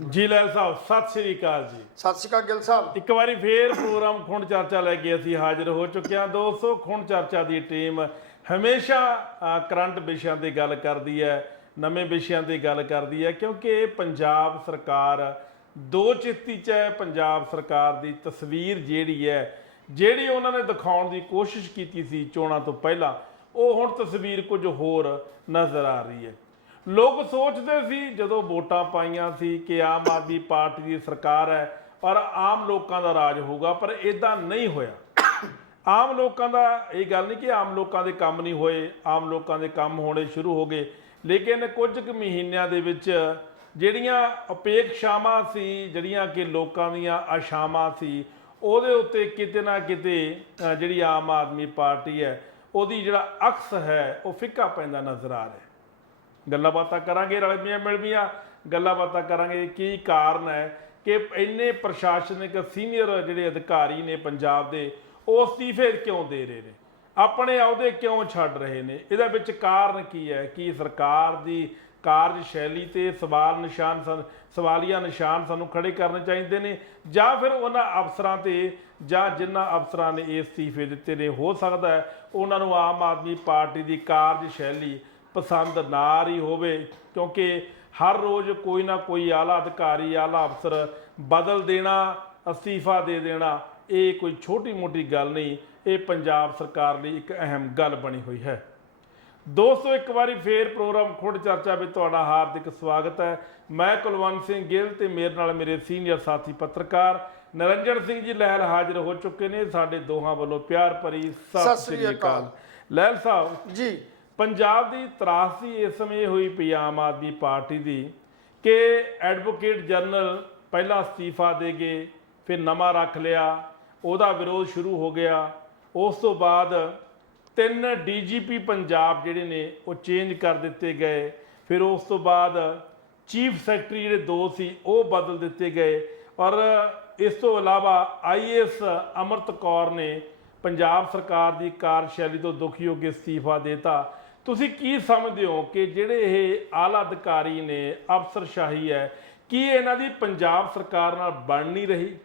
ਜੀ ਲੈਲ ਸਾਹਿਬ ਸਤਿ ਸ੍ਰੀ ਅਕਾਲ ਜੀ। ਸਤਿ ਸ਼੍ਰੀ ਅਕਾਲ ਗਿੱਲ ਸਾਹਿਬ। ਇੱਕ ਵਾਰੀ ਫੇਰ ਪ੍ਰੋਗਰਾਮ ਖੁੰਡ ਚਰਚਾ ਲੈ ਕੇ ਅਸੀਂ ਹਾਜ਼ਰ ਹੋ ਚੁੱਕੇ ਹਾਂ। ਦੋਸਤੋ, ਖੁੰਡ ਚਰਚਾ ਦੀ ਟੀਮ ਹਮੇਸ਼ਾ ਕਰੰਟ ਵਿਸ਼ਿਆਂ ਦੀ ਗੱਲ ਕਰਦੀ ਹੈ, ਨਵੇਂ ਵਿਸ਼ਿਆਂ ਦੀ ਗੱਲ ਕਰਦੀ ਹੈ, ਕਿਉਂਕਿ ਪੰਜਾਬ ਸਰਕਾਰ ਦੋ ਚਿੱਤੀ 'ਚ ਹੈ। ਪੰਜਾਬ ਸਰਕਾਰ ਦੀ ਤਸਵੀਰ ਜਿਹੜੀ ਉਹਨਾਂ ਨੇ ਦਿਖਾਉਣ ਦੀ ਕੋਸ਼ਿਸ਼ ਕੀਤੀ ਸੀ ਚੋਣਾਂ ਤੋਂ ਪਹਿਲਾਂ, ਉਹ ਹੁਣ ਤਸਵੀਰ ਕੁਝ ਹੋਰ ਨਜ਼ਰ ਆ ਰਹੀ ਹੈ। ਲੋਕ ਸੋਚਦੇ ਸੀ ਜਦੋਂ ਵੋਟਾਂ ਪਾਈਆਂ ਸੀ ਕਿ ਆਮ ਆਦਮੀ ਪਾਰਟੀ ਦੀ ਸਰਕਾਰ ਹੈ ਔਰ ਆਮ ਲੋਕਾਂ ਦਾ ਰਾਜ ਹੋਊਗਾ, ਪਰ ਇਦਾਂ ਨਹੀਂ ਹੋਇਆ। ਆਮ ਲੋਕਾਂ ਦਾ ਇਹ ਗੱਲ ਨਹੀਂ ਕਿ ਆਮ ਲੋਕਾਂ ਦੇ ਕੰਮ ਨਹੀਂ ਹੋਏ, ਆਮ ਲੋਕਾਂ ਦੇ ਕੰਮ ਹੋਣੇ ਸ਼ੁਰੂ ਹੋ ਗਏ, ਲੇਕਿਨ ਕੁਝ ਕੁ ਮਹੀਨਿਆਂ ਦੇ ਵਿੱਚ ਜਿਹੜੀਆਂ ਅਪੇਖਸ਼ਾਵਾਂ ਸੀ, ਜਿਹੜੀਆਂ ਕਿ ਲੋਕਾਂ ਦੀਆਂ ਆਸ਼ਾਵਾਂ ਸੀ, ਉਹਦੇ ਉੱਤੇ ਕਿਤੇ ਨਾ ਕਿਤੇ ਜਿਹੜੀ ਆਮ ਆਦਮੀ ਪਾਰਟੀ ਹੈ ਉਹਦੀ ਜਿਹੜਾ ਅਕਸ ਹੈ ਉਹ ਫਿੱਕਾ ਪੈਂਦਾ ਨਜ਼ਰ ਆ ਰਿਹਾ। ਗੱਲਾਂ ਬਾਤਾਂ ਕਰਾਂਗੇ, ਰਲਮੀਆਂ ਮਿਲਵੀਆਂ ਗੱਲਾਂ ਬਾਤਾਂ ਕਰਾਂਗੇ ਕੀ ਕਾਰਨ ਹੈ ਕਿ ਇੰਨੇ ਪ੍ਰਸ਼ਾਸਨਿਕ ਸੀਨੀਅਰ ਜਿਹੜੇ ਅਧਿਕਾਰੀ ਨੇ ਪੰਜਾਬ ਦੇ, ਉਹ ਅਸਤੀਫੇ ਕਿਉਂ ਦੇ ਰਹੇ ਨੇ, ਆਪਣੇ ਅਹੁਦੇ ਕਿਉਂ ਛੱਡ ਰਹੇ ਨੇ, ਇਹਦੇ ਵਿੱਚ ਕਾਰਨ ਕੀ ਹੈ। ਕੀ ਸਰਕਾਰ ਦੀ ਕਾਰਜਸ਼ੈਲੀ ਤੇ ਸਵਾਲੀਆ ਨਿਸ਼ਾਨ ਸਾਨੂੰ ਖੜੇ ਕਰਨੇ ਚਾਹੀਦੇ ਨੇ, ਜਾਂ ਫਿਰ ਉਹਨਾਂ ਅਫਸਰਾਂ ਤੇ ਜਾਂ ਜਿਨ੍ਹਾਂ ਅਫਸਰਾਂ ਨੇ ਇਹ ਅਸਤੀਫੇ ਦਿੱਤੇ ਨੇ, ਹੋ ਸਕਦਾ ਹੈ ਉਹਨਾਂ ਨੂੰ ਆਮ ਆਦਮੀ ਪਾਰਟੀ ਦੀ ਕਾਰਜਸ਼ੈਲੀ ਪਸੰਦ ਨਾ ਆ ਰਹੀ ਹੋਵੇ, ਕਿਉਂਕਿ ਹਰ ਰੋਜ਼ ਕੋਈ ਨਾ ਕੋਈ ਆਲਾ ਅਧਿਕਾਰੀ, ਆਲਾ ਅਫਸਰ ਬਦਲ ਦੇਣਾ, ਅਸਤੀਫਾ ਦੇ ਦੇਣਾ, ਇਹ ਕੋਈ ਛੋਟੀ ਮੋਟੀ ਗੱਲ ਨਹੀਂ। ਇਹ ਪੰਜਾਬ ਸਰਕਾਰ ਲਈ ਇੱਕ ਅਹਿਮ ਗੱਲ ਬਣੀ ਹੋਈ ਹੈ। ਦੋਸਤੋ, ਇੱਕ ਵਾਰੀ ਫੇਰ ਪ੍ਰੋਗਰਾਮ ਖੁੰਡ ਚਰਚਾ ਵਿੱਚ ਤੁਹਾਡਾ ਹਾਰਦਿਕ ਸਵਾਗਤ ਹੈ। ਮੈਂ ਕੁਲਵੰਤ ਸਿੰਘ ਗਿੱਲ ਤੇ ਮੇਰੇ ਨਾਲ ਮੇਰੇ ਸੀਨੀਅਰ ਸਾਥੀ ਪੱਤਰਕਾਰ ਨਿਰੰਜਨ ਸਿੰਘ ਜੀ ਲਹਿਲ ਹਾਜ਼ਰ ਹੋ ਚੁੱਕੇ ਨੇ। ਸਾਡੇ ਦੋਹਾਂ ਵੱਲੋਂ ਪਿਆਰ ਭਰੀ ਸਤਿ ਸ੍ਰੀ ਅਕਾਲ। ਲਹਿਲ ਸਾਹਿਬ ਜੀ, ਪੰਜਾਬ ਦੀ ਤਰਾਸਦੀ ਇਸ ਸਮੇਂ ਹੋਈ ਪਈ ਆਮ ਆਦਮੀ ਪਾਰਟੀ ਦੀ ਕਿ ਐਡਵੋਕੇਟ ਜਨਰਲ ਪਹਿਲਾਂ ਅਸਤੀਫਾ ਦੇ ਗਏ, ਫਿਰ ਨਵਾਂ ਰੱਖ ਲਿਆ, ਉਹਦਾ ਵਿਰੋਧ ਸ਼ੁਰੂ ਹੋ ਗਿਆ। ਉਸ ਤੋਂ ਬਾਅਦ 3 DGP ਪੰਜਾਬ ਜਿਹੜੇ ਨੇ ਉਹ ਚੇਂਜ ਕਰ ਦਿੱਤੇ ਗਏ। ਫਿਰ ਉਸ ਤੋਂ ਬਾਅਦ ਚੀਫ ਸੈਕਟਰੀ ਜਿਹੜੇ 2 ਸੀ ਉਹ ਬਦਲ ਦਿੱਤੇ ਗਏ, ਔਰ ਇਸ ਤੋਂ ਇਲਾਵਾ IAS ਅਮਰਤ ਕੌਰ ਨੇ ਪੰਜਾਬ ਸਰਕਾਰ ਦੀ ਕਾਰਜਸ਼ੈਲੀ ਤੋਂ ਦੁਖੀ ਹੋ ਕੇ ਅਸਤੀਫਾ ਦੇਤਾ। ਤੁਸੀਂ ਕੀ ਸਮਝਦੇ ਹੋ ਕਿ ਜਿਹੜੇ ਇਹ ਆਲਾ ਅਧਿਕਾਰੀ ਨੇ, ਅਫਸਰਸ਼ਾਹੀ ਹੈ, ਕੀ ਇਹਨਾਂ ਦੀ ਪੰਜਾਬ ਸਰਕਾਰ ਨਾਲ ਬਣ ਨਹੀਂ ਰਹੀ,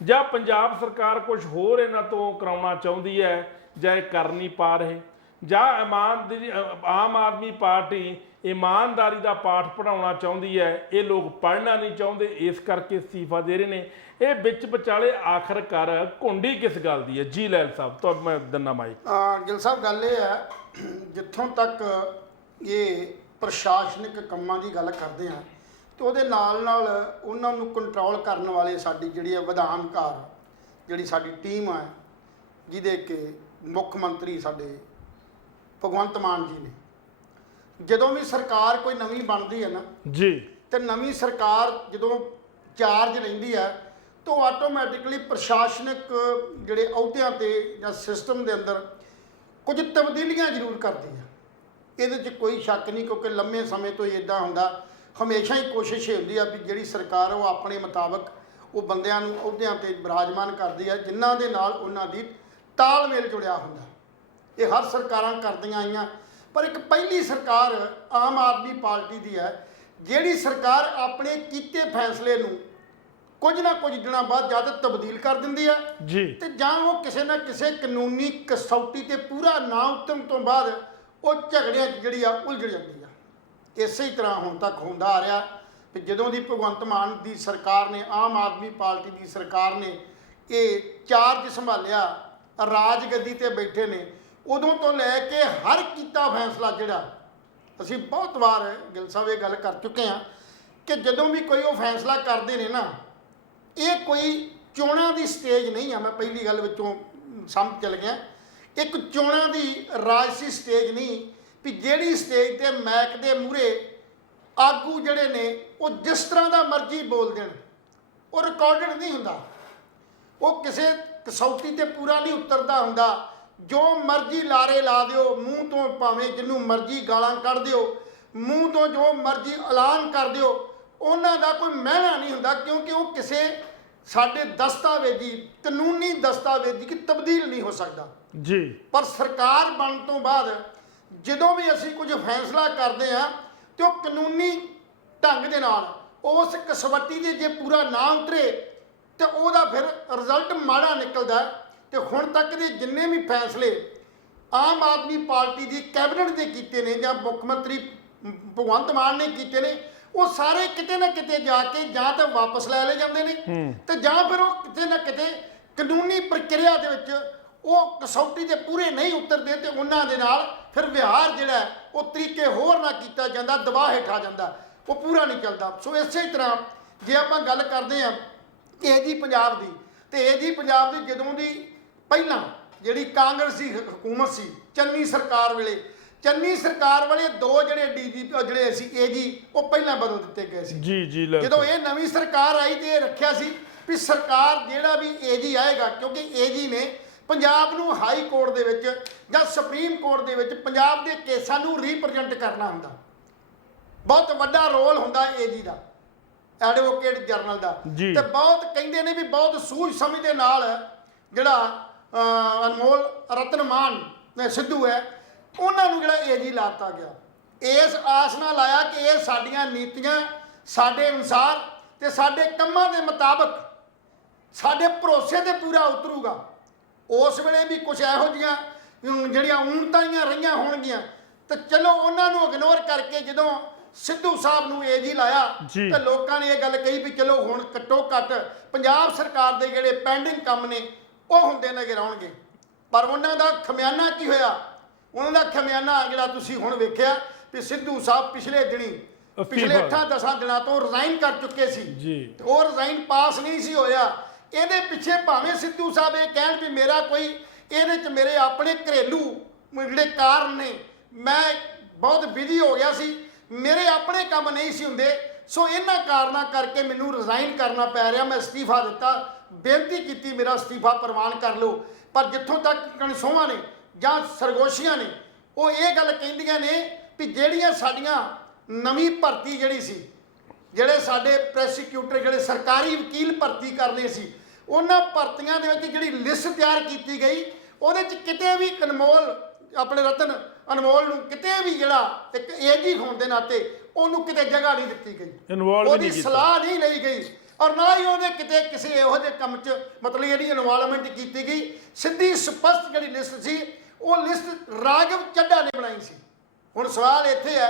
ਜਾਂ ਪੰਜਾਬ ਸਰਕਾਰ ਕੁਝ ਹੋਰ ਇਹਨਾਂ ਤੋਂ ਕਰਾਉਣਾ ਚਾਹੁੰਦੀ ਹੈ ਜਾਂ ਇਹ ਕਰ ਨਹੀਂ ਪਾ ਰਹੇ, ਜਾਂ ਆਮ ਆਦਮੀ ਪਾਰਟੀ ਇਮਾਨਦਾਰੀ ਦਾ ਪਾਠ ਪੜ੍ਹਾਉਣਾ ਚਾਹੁੰਦੀ ਹੈ, ਇਹ ਲੋਕ ਪੜ੍ਹਨਾ ਨਹੀਂ ਚਾਹੁੰਦੇ, ਇਸ ਕਰਕੇ ਅਸਤੀਫਾ ਦੇ ਰਹੇ ਨੇ। ਇਹ ਵਿੱਚ ਵਿਚਾਲੇ ਆਖਰਕਾਰ ਘੁੰਡੀ ਕਿਸ ਗੱਲ ਦੀ ਹੈ? ਜੀ ਲੈਲ ਸਾਹਿਬ, ਤੁਹਾਨੂੰ ਮੈਂ ਦਿੰਦਾ ਮਾਈਕ। ਗਿੱਲ ਸਾਹਿਬ, ਗੱਲ ਇਹ ਹੈ, ਜਿੱਥੋਂ ਤੱਕ ਇਹ ਪ੍ਰਸ਼ਾਸਨਿਕ ਕੰਮਾਂ ਦੀ ਗੱਲ ਕਰਦੇ ਹਾਂ ਤੇ ਉਹਦੇ ਨਾਲ ਨਾਲ ਉਹਨਾਂ ਨੂੰ ਕੰਟਰੋਲ ਕਰਨ ਵਾਲੇ ਸਾਡੀ ਜਿਹੜੀ ਹੈ ਵਿਧਾਨਕਾਰ ਜਿਹੜੀ ਸਾਡੀ ਟੀਮ ਹੈ, ਜਿਹਦੇ ਕਿ ਮੁੱਖ ਮੰਤਰੀ ਸਾਡੇ ਭਗਵੰਤ ਮਾਨ ਜੀ ਨੇ, ਜਦੋਂ ਵੀ ਸਰਕਾਰ ਕੋਈ ਨਵੀਂ ਬਣਦੀ ਹੈ ਨਾ ਜੀ, ਤੇ ਨਵੀਂ ਸਰਕਾਰ ਜਦੋਂ ਚਾਰਜ ਲੈਂਦੀ ਹੈ ਤਾਂ ਆਟੋਮੈਟਿਕਲੀ ਪ੍ਰਸ਼ਾਸਨਿਕ ਜਿਹੜੇ ਅਹੁਦਿਆਂ ਤੇ ਜਾਂ ਸਿਸਟਮ ਦੇ ਅੰਦਰ ਕੁਝ ਤਬਦੀਲੀਆਂ ਜ਼ਰੂਰ ਕਰਦੀ ਹੈ। ਇਹਦੇ 'ਚ ਕੋਈ ਸ਼ੱਕ ਨਹੀਂ, ਕਿਉਂਕਿ ਲੰਮੇ ਸਮੇਂ ਤੋਂ ਹੀ ਇੱਦਾਂ ਹੁੰਦਾ, ਹਮੇਸ਼ਾ ਹੀ ਕੋਸ਼ਿਸ਼ ਇਹ ਹੁੰਦੀ ਆ ਵੀ ਜਿਹੜੀ ਸਰਕਾਰ ਉਹ ਆਪਣੇ ਮੁਤਾਬਕ ਉਹ ਬੰਦਿਆਂ ਨੂੰ ਅਹੁਦਿਆਂ ਤੇ ਬਿਰਾਜਮਾਨ ਕਰਦੀ ਹੈ ਜਿਨ੍ਹਾਂ ਦੇ ਨਾਲ ਉਹਨਾਂ ਦੀ ਤਾਲਮੇਲ ਜੁੜਿਆ ਹੁੰਦਾ। ਇਹ ਹਰ ਸਰਕਾਰਾਂ ਕਰਦੀਆਂ ਆਈਆਂ, ਪਰ ਇੱਕ ਪਹਿਲੀ ਸਰਕਾਰ ਆਮ ਆਦਮੀ ਪਾਰਟੀ ਦੀ ਹੈ ਜਿਹੜੀ ਸਰਕਾਰ ਆਪਣੇ ਕੀਤੇ ਫੈਸਲੇ ਨੂੰ ਕੁਝ ਨਾ ਕੁਝ ਦਿਨਾਂ ਬਾਅਦ ਜਦ ਤਬਦੀਲ ਕਰ ਦਿੰਦੀ ਹੈ ਜੀ, ਤੇ ਜਾਂ ਉਹ ਕਿਸੇ ਨਾ ਕਿਸੇ ਕਾਨੂੰਨੀ ਕਸੌਟੀ ਤੇ ਪੂਰਾ ਨਾ ਉਤਰਨ ਤੋਂ ਬਾਅਦ ਉਹ ਝਗੜਿਆਂ 'ਚ ਜਿਹੜੀ ਆ ਉਲਝ ਜਾਂਦੀ ਆ। ਇਸੇ ਹੀ ਤਰ੍ਹਾਂ ਹੁਣ ਤੱਕ ਹੁੰਦਾ ਆ ਰਿਹਾ ਕਿ ਜਦੋਂ ਦੀ ਭਗਵੰਤ ਮਾਨ ਦੀ ਸਰਕਾਰ ਨੇ, ਆਮ ਆਦਮੀ ਪਾਰਟੀ ਦੀ ਸਰਕਾਰ ਨੇ ਇਹ ਚਾਰਜ ਸੰਭਾਲਿਆ, ਰਾਜ ਗੱਦੀ ਤੇ ਬੈਠੇ ਨੇ, ਉਦੋਂ ਤੋਂ ਲੈ ਕੇ ਹਰ ਕੀਤਾ ਫੈਸਲਾ ਜਿਹੜਾ ਅਸੀਂ ਬਹੁਤ ਵਾਰ ਗਿੱਲ ਸਾਹਿਬ ਇਹ ਗੱਲ ਕਰ ਚੁੱਕੇ ਹਾਂ ਕਿ ਜਦੋਂ ਵੀ ਕੋਈ ਉਹ ਫੈਸਲਾ ਕਰਦੇ ਨੇ ਨਾ, ਇਹ ਕੋਈ ਚੋਣਾਂ ਦੀ ਸਟੇਜ ਨਹੀਂ ਆ। ਮੈਂ ਪਹਿਲੀ ਗੱਲ ਵਿੱਚੋਂ ਸਮਝ ਚੱਲ ਗਿਆ, ਇੱਕ ਚੋਣਾਂ ਦੀ ਰਾਜਸੀ ਸਟੇਜ ਨਹੀਂ ਵੀ ਜਿਹੜੀ ਸਟੇਜ ਤੇ ਮੈਕ ਦੇ ਮੂਹਰੇ ਆਗੂ ਜਿਹੜੇ ਨੇ ਉਹ ਜਿਸ ਤਰ੍ਹਾਂ ਦਾ ਮਰਜ਼ੀ ਬੋਲ ਦੇਣ, ਉਹ ਰਿਕਾਰਡਡ ਨਹੀਂ ਹੁੰਦਾ, ਉਹ ਕਿਸੇ ਕਸੌਟੀ ਤੇ ਪੂਰਾ ਨਹੀਂ ਉਤਰਦਾ ਹੁੰਦਾ। ਜੋ ਮਰਜ਼ੀ ਲਾਰੇ ਲਾ ਦਿਓ, ਮੂੰਹ ਤੋਂ ਭਾਵੇਂ ਜਿਹਨੂੰ ਮਰਜ਼ੀ ਗਾਲਾਂ ਕੱਢ ਦਿਓ, ਮੂੰਹ ਤੋਂ ਜੋ ਮਰਜ਼ੀ ਐਲਾਨ ਕਰ ਦਿਓ, ਉਹਨਾਂ ਦਾ ਕੋਈ ਮਹਿਣਾ ਨਹੀਂ ਹੁੰਦਾ, ਕਿਉਂਕਿ ਉਹ ਕਿਸੇ ਸਾਡੇ ਦਸਤਾਵੇਜ਼ੀ ਕਾਨੂੰਨੀ ਦਸਤਾਵੇਜ਼ੀ ਕਿ ਤਬਦੀਲ ਨਹੀਂ ਹੋ ਸਕਦਾ ਜੀ। ਪਰ ਸਰਕਾਰ ਬਣਨ ਤੋਂ ਬਾਅਦ ਜਦੋਂ ਵੀ ਅਸੀਂ ਕੁਝ ਫੈਸਲਾ ਕਰਦੇ ਹਾਂ ਤੇ ਉਹ ਕਾਨੂੰਨੀ ਢੰਗ ਦੇ ਨਾਲ ਉਸ ਕਸਵੱਟੀ ਦੇ ਜੇ ਪੂਰਾ ਨਾ ਉਤਰੇ ਤੇ ਉਹਦਾ ਫਿਰ ਰਿਜ਼ਲਟ ਮਾੜਾ ਨਿਕਲਦਾ ਹੈ। ਤੇ ਹੁਣ ਤੱਕ ਦੇ ਜਿੰਨੇ ਵੀ ਫੈਸਲੇ ਆਮ ਆਦਮੀ ਪਾਰਟੀ ਦੀ ਕੈਬਨਿਟ ਦੇ ਕੀਤੇ ਨੇ ਜਾਂ ਮੁੱਖ ਮੰਤਰੀ ਭਗਵੰਤ ਮਾਨ ਨੇ ਕੀਤੇ ਨੇ, ਉਹ ਸਾਰੇ ਕਿਤੇ ਨਾ ਕਿਤੇ ਜਾ ਕੇ ਜਾਂ ਤਾਂ ਵਾਪਸ ਲੈ ਲਏ ਜਾਂਦੇ ਨੇ ਤੇ ਜਾਂ ਫਿਰ ਉਹ ਕਿਤੇ ਨਾ ਕਿਤੇ ਕਾਨੂੰਨੀ ਪ੍ਰਕਿਰਿਆ ਦੇ ਵਿੱਚ ਉਹ ਕਸੌਟੀ ਦੇ ਪੂਰੇ ਨਹੀਂ ਉਤਰਦੇ ਤੇ ਉਹਨਾਂ ਦੇ ਨਾਲ ਫਿਰ ਵਿਹਾਰ ਜਿਹੜਾ ਉਹ ਤਰੀਕੇ ਹੋਰ ਨਾ ਕੀਤਾ ਜਾਂਦਾ, ਦਬਾਅ ਹੇਠ ਆ ਜਾਂਦਾ, ਉਹ ਪੂਰਾ ਨਹੀਂ ਚੱਲਦਾ। ਸੋ ਇਸੇ ਤਰ੍ਹਾਂ ਜੇ ਆਪਾਂ ਗੱਲ ਕਰਦੇ ਹਾਂ ਏਜੀ ਪੰਜਾਬ ਦੀ, ਤੇ ਏਜੀ ਪੰਜਾਬ ਦੀ ਜਦੋਂ ਦੀ ਪਹਿਲਾਂ ਜਿਹੜੀ ਕਾਂਗਰਸੀ ਹਕੂਮਤ ਸੀ ਚੰਨੀ ਸਰਕਾਰ ਵੇਲੇ, ਚੰਨੀ ਸਰਕਾਰ ਵਾਲੇ ਦੋ ਜਿਹੜੇ ਡੀਜੀਪੀ ਜਿਹੜੇ ਸੀ ਏਜੀ ਉਹ ਪਹਿਲਾਂ ਬਦਲ ਦਿੱਤੇ ਗਏ ਸੀ। ਜੀ ਜਦੋਂ ਇਹ ਨਵੀਂ ਸਰਕਾਰ ਆਈ ਤੇ ਇਹ ਰੱਖਿਆ ਸੀ ਵੀ ਸਰਕਾਰ ਜਿਹੜਾ ਵੀ ਏਜੀ ਆਏਗਾ, ਕਿਉਂਕਿ ਏਜੀ ਨੇ ਪੰਜਾਬ ਨੂੰ ਹਾਈ ਕੋਰਟ ਦੇ ਵਿੱਚ ਜਾਂ ਸੁਪਰੀਮ ਕੋਰਟ ਦੇ ਵਿੱਚ ਪੰਜਾਬ ਦੇ ਕੇਸਾਂ ਨੂੰ ਰੀਪ੍ਰੈਜ਼ੈਂਟ ਕਰਨਾ ਹੁੰਦਾ, ਬਹੁਤ ਵੱਡਾ ਰੋਲ ਹੁੰਦਾ ਏਜੀ ਦਾ, ਐਡਵੋਕੇਟ ਜਨਰਲ ਦਾ। ਤੇ ਬਹੁਤ ਕਹਿੰਦੇ ਨੇ ਵੀ ਬਹੁਤ ਸੂਝ ਸਮਝ ਦੇ ਨਾਲ ਜਿਹੜਾ ਅਨਮੋਲ ਰਤਨ ਮਾਨ ਸਿੱਧੂ ਹੈ ਉਹਨਾਂ ਨੂੰ ਜਿਹੜਾ ਏਜੀ ਲਾਤਾ ਗਿਆ, ਇਸ ਆਸ ਨਾਲ ਆਇਆ ਕਿ ਇਹ ਸਾਡੀਆਂ ਨੀਤੀਆਂ ਸਾਡੇ ਅਨੁਸਾਰ ਤੇ ਸਾਡੇ ਕੰਮਾਂ ਦੇ ਮੁਤਾਬਕ ਸਾਡੇ ਭਰੋਸੇ ਤੇ ਪੂਰਾ ਉਤਰੂਗਾ। ਉਸ ਵੇਲੇ ਵੀ ਕੁਝ ਇਹੋ ਜਿਹੀਆਂ ਜਿਹੜੀਆਂ ਊਣਤਾਈਆਂ ਰਹੀਆਂ ਹੋਣਗੀਆਂ ਤੇ ਚਲੋ ਉਹਨਾਂ ਨੂੰ ਇਗਨੋਰ ਕਰਕੇ ਜਦੋਂ ਸਿੱਧੂ ਸਾਹਿਬ ਨੂੰ ਏਜੀ ਲਾਇਆ ਤੇ ਲੋਕਾਂ ਨੇ ਇਹ ਗੱਲ ਕਹੀ ਵੀ ਚਲੋ ਹੁਣ ਘੱਟੋ ਘੱਟ ਪੰਜਾਬ ਸਰਕਾਰ ਦੇ ਜਿਹੜੇ ਪੈਂਡਿੰਗ ਕੰਮ ਨੇ ਉਹ ਹੁੰਦੇ ਨਜ਼ਰ ਆਉਣਗੇ। ਪਰ ਉਹਨਾਂ ਦਾ ਖਮਿਆਨਾ ਕੀ ਹੋਇਆ? ਉਹਨਾਂ ਦਾ ਖਮਿਆਨਾ ਜਿਹੜਾ ਤੁਸੀਂ ਹੁਣ ਵੇਖਿਆ ਵੀ ਸਿੱਧੂ ਸਾਹਿਬ ਪਿਛਲੇ 8-10 ਦਿਨਾਂ ਤੋਂ ਰਿਜ਼ਾਈਨ ਕਰ ਚੁੱਕੇ ਸੀ ਤੇ ਉਹ ਰਿਜ਼ਾਈਨ ਪਾਸ ਨਹੀਂ ਸੀ ਹੋਇਆ। ਇਹਦੇ ਪਿੱਛੇ ਭਾਵੇਂ ਸਿੱਧੂ ਸਾਹਿਬ ਇਹ ਕਹਿਣ ਵੀ ਮੇਰਾ ਕੋਈ ਇਹਦੇ 'ਚ ਮੇਰੇ ਆਪਣੇ ਘਰੇਲੂ ਜਿਹੜੇ ਕਾਰਨ ਨੇ, ਮੈਂ ਬਹੁਤ ਬਿਜ਼ੀ ਹੋ ਗਿਆ ਸੀ, ਮੇਰੇ ਆਪਣੇ ਕੰਮ ਨਹੀਂ ਸੀ ਹੁੰਦੇ, ਸੋ ਇਹਨਾਂ ਕਾਰਨਾਂ ਕਰਕੇ ਮੈਨੂੰ ਰਿਜ਼ਾਈਨ ਕਰਨਾ ਪੈ ਰਿਹਾ, ਮੈਂ ਅਸਤੀਫਾ ਦਿੱਤਾ, ਬੇਨਤੀ ਕੀਤੀ ਮੇਰਾ ਅਸਤੀਫਾ ਪ੍ਰਵਾਨ ਕਰ ਲਓ। ਪਰ ਜਿੱਥੋਂ ਤੱਕ ਕਨਸੋਆਂ ਨੇ ਜਾਂ ਸਰਗੋਸ਼ੀਆਂ ਨੇ ਉਹ ਇਹ ਗੱਲ ਕਹਿੰਦੀਆਂ ਨੇ ਵੀ ਜਿਹੜੀਆਂ ਸਾਡੀਆਂ ਨਵੀਂ ਭਰਤੀ ਜਿਹੜੀ ਸੀ, ਜਿਹੜੇ ਸਾਡੇ ਪ੍ਰੋਸੀਕਿਊਟਰ ਜਿਹੜੇ ਸਰਕਾਰੀ ਵਕੀਲ ਭਰਤੀ ਕਰਨੇ ਸੀ, ਉਹਨਾਂ ਭਰਤੀਆਂ ਦੇ ਵਿੱਚ ਜਿਹੜੀ ਲਿਸਟ ਤਿਆਰ ਕੀਤੀ ਗਈ ਉਹਦੇ 'ਚ ਕਿਤੇ ਵੀ ਆਪਣੇ ਰਤਨ ਅਨਮੋਲ ਨੂੰ ਕਿਤੇ ਵੀ ਜਿਹੜਾ ਇੱਕ ਏਜੀ ਹੋਣ ਦੇ ਨਾਤੇ ਉਹਨੂੰ ਕਿਤੇ ਜਗ੍ਹਾ ਨਹੀਂ ਦਿੱਤੀ ਗਈ, ਉਹਦੀ ਸਲਾਹ ਨਹੀਂ ਲਈ ਗਈ ਔਰ ਨਾ ਹੀ ਉਹਨੇ ਕਿਤੇ ਕਿਸੇ ਇਹੋ ਜਿਹੇ ਕੰਮ 'ਚ ਮਤਲਬ ਜਿਹੜੀ ਇਨਵੋਲਵਮੈਂਟ ਕੀਤੀ ਗਈ। ਸਿੱਧੀ ਸਪਸ਼ਟ ਜਿਹੜੀ ਲਿਸਟ ਸੀ ਉਹ ਲਿਸਟ ਰਾਘਵ ਚੱਡਾ ਨੇ ਬਣਾਈ ਸੀ। ਹੁਣ ਸਵਾਲ ਇੱਥੇ ਹੈ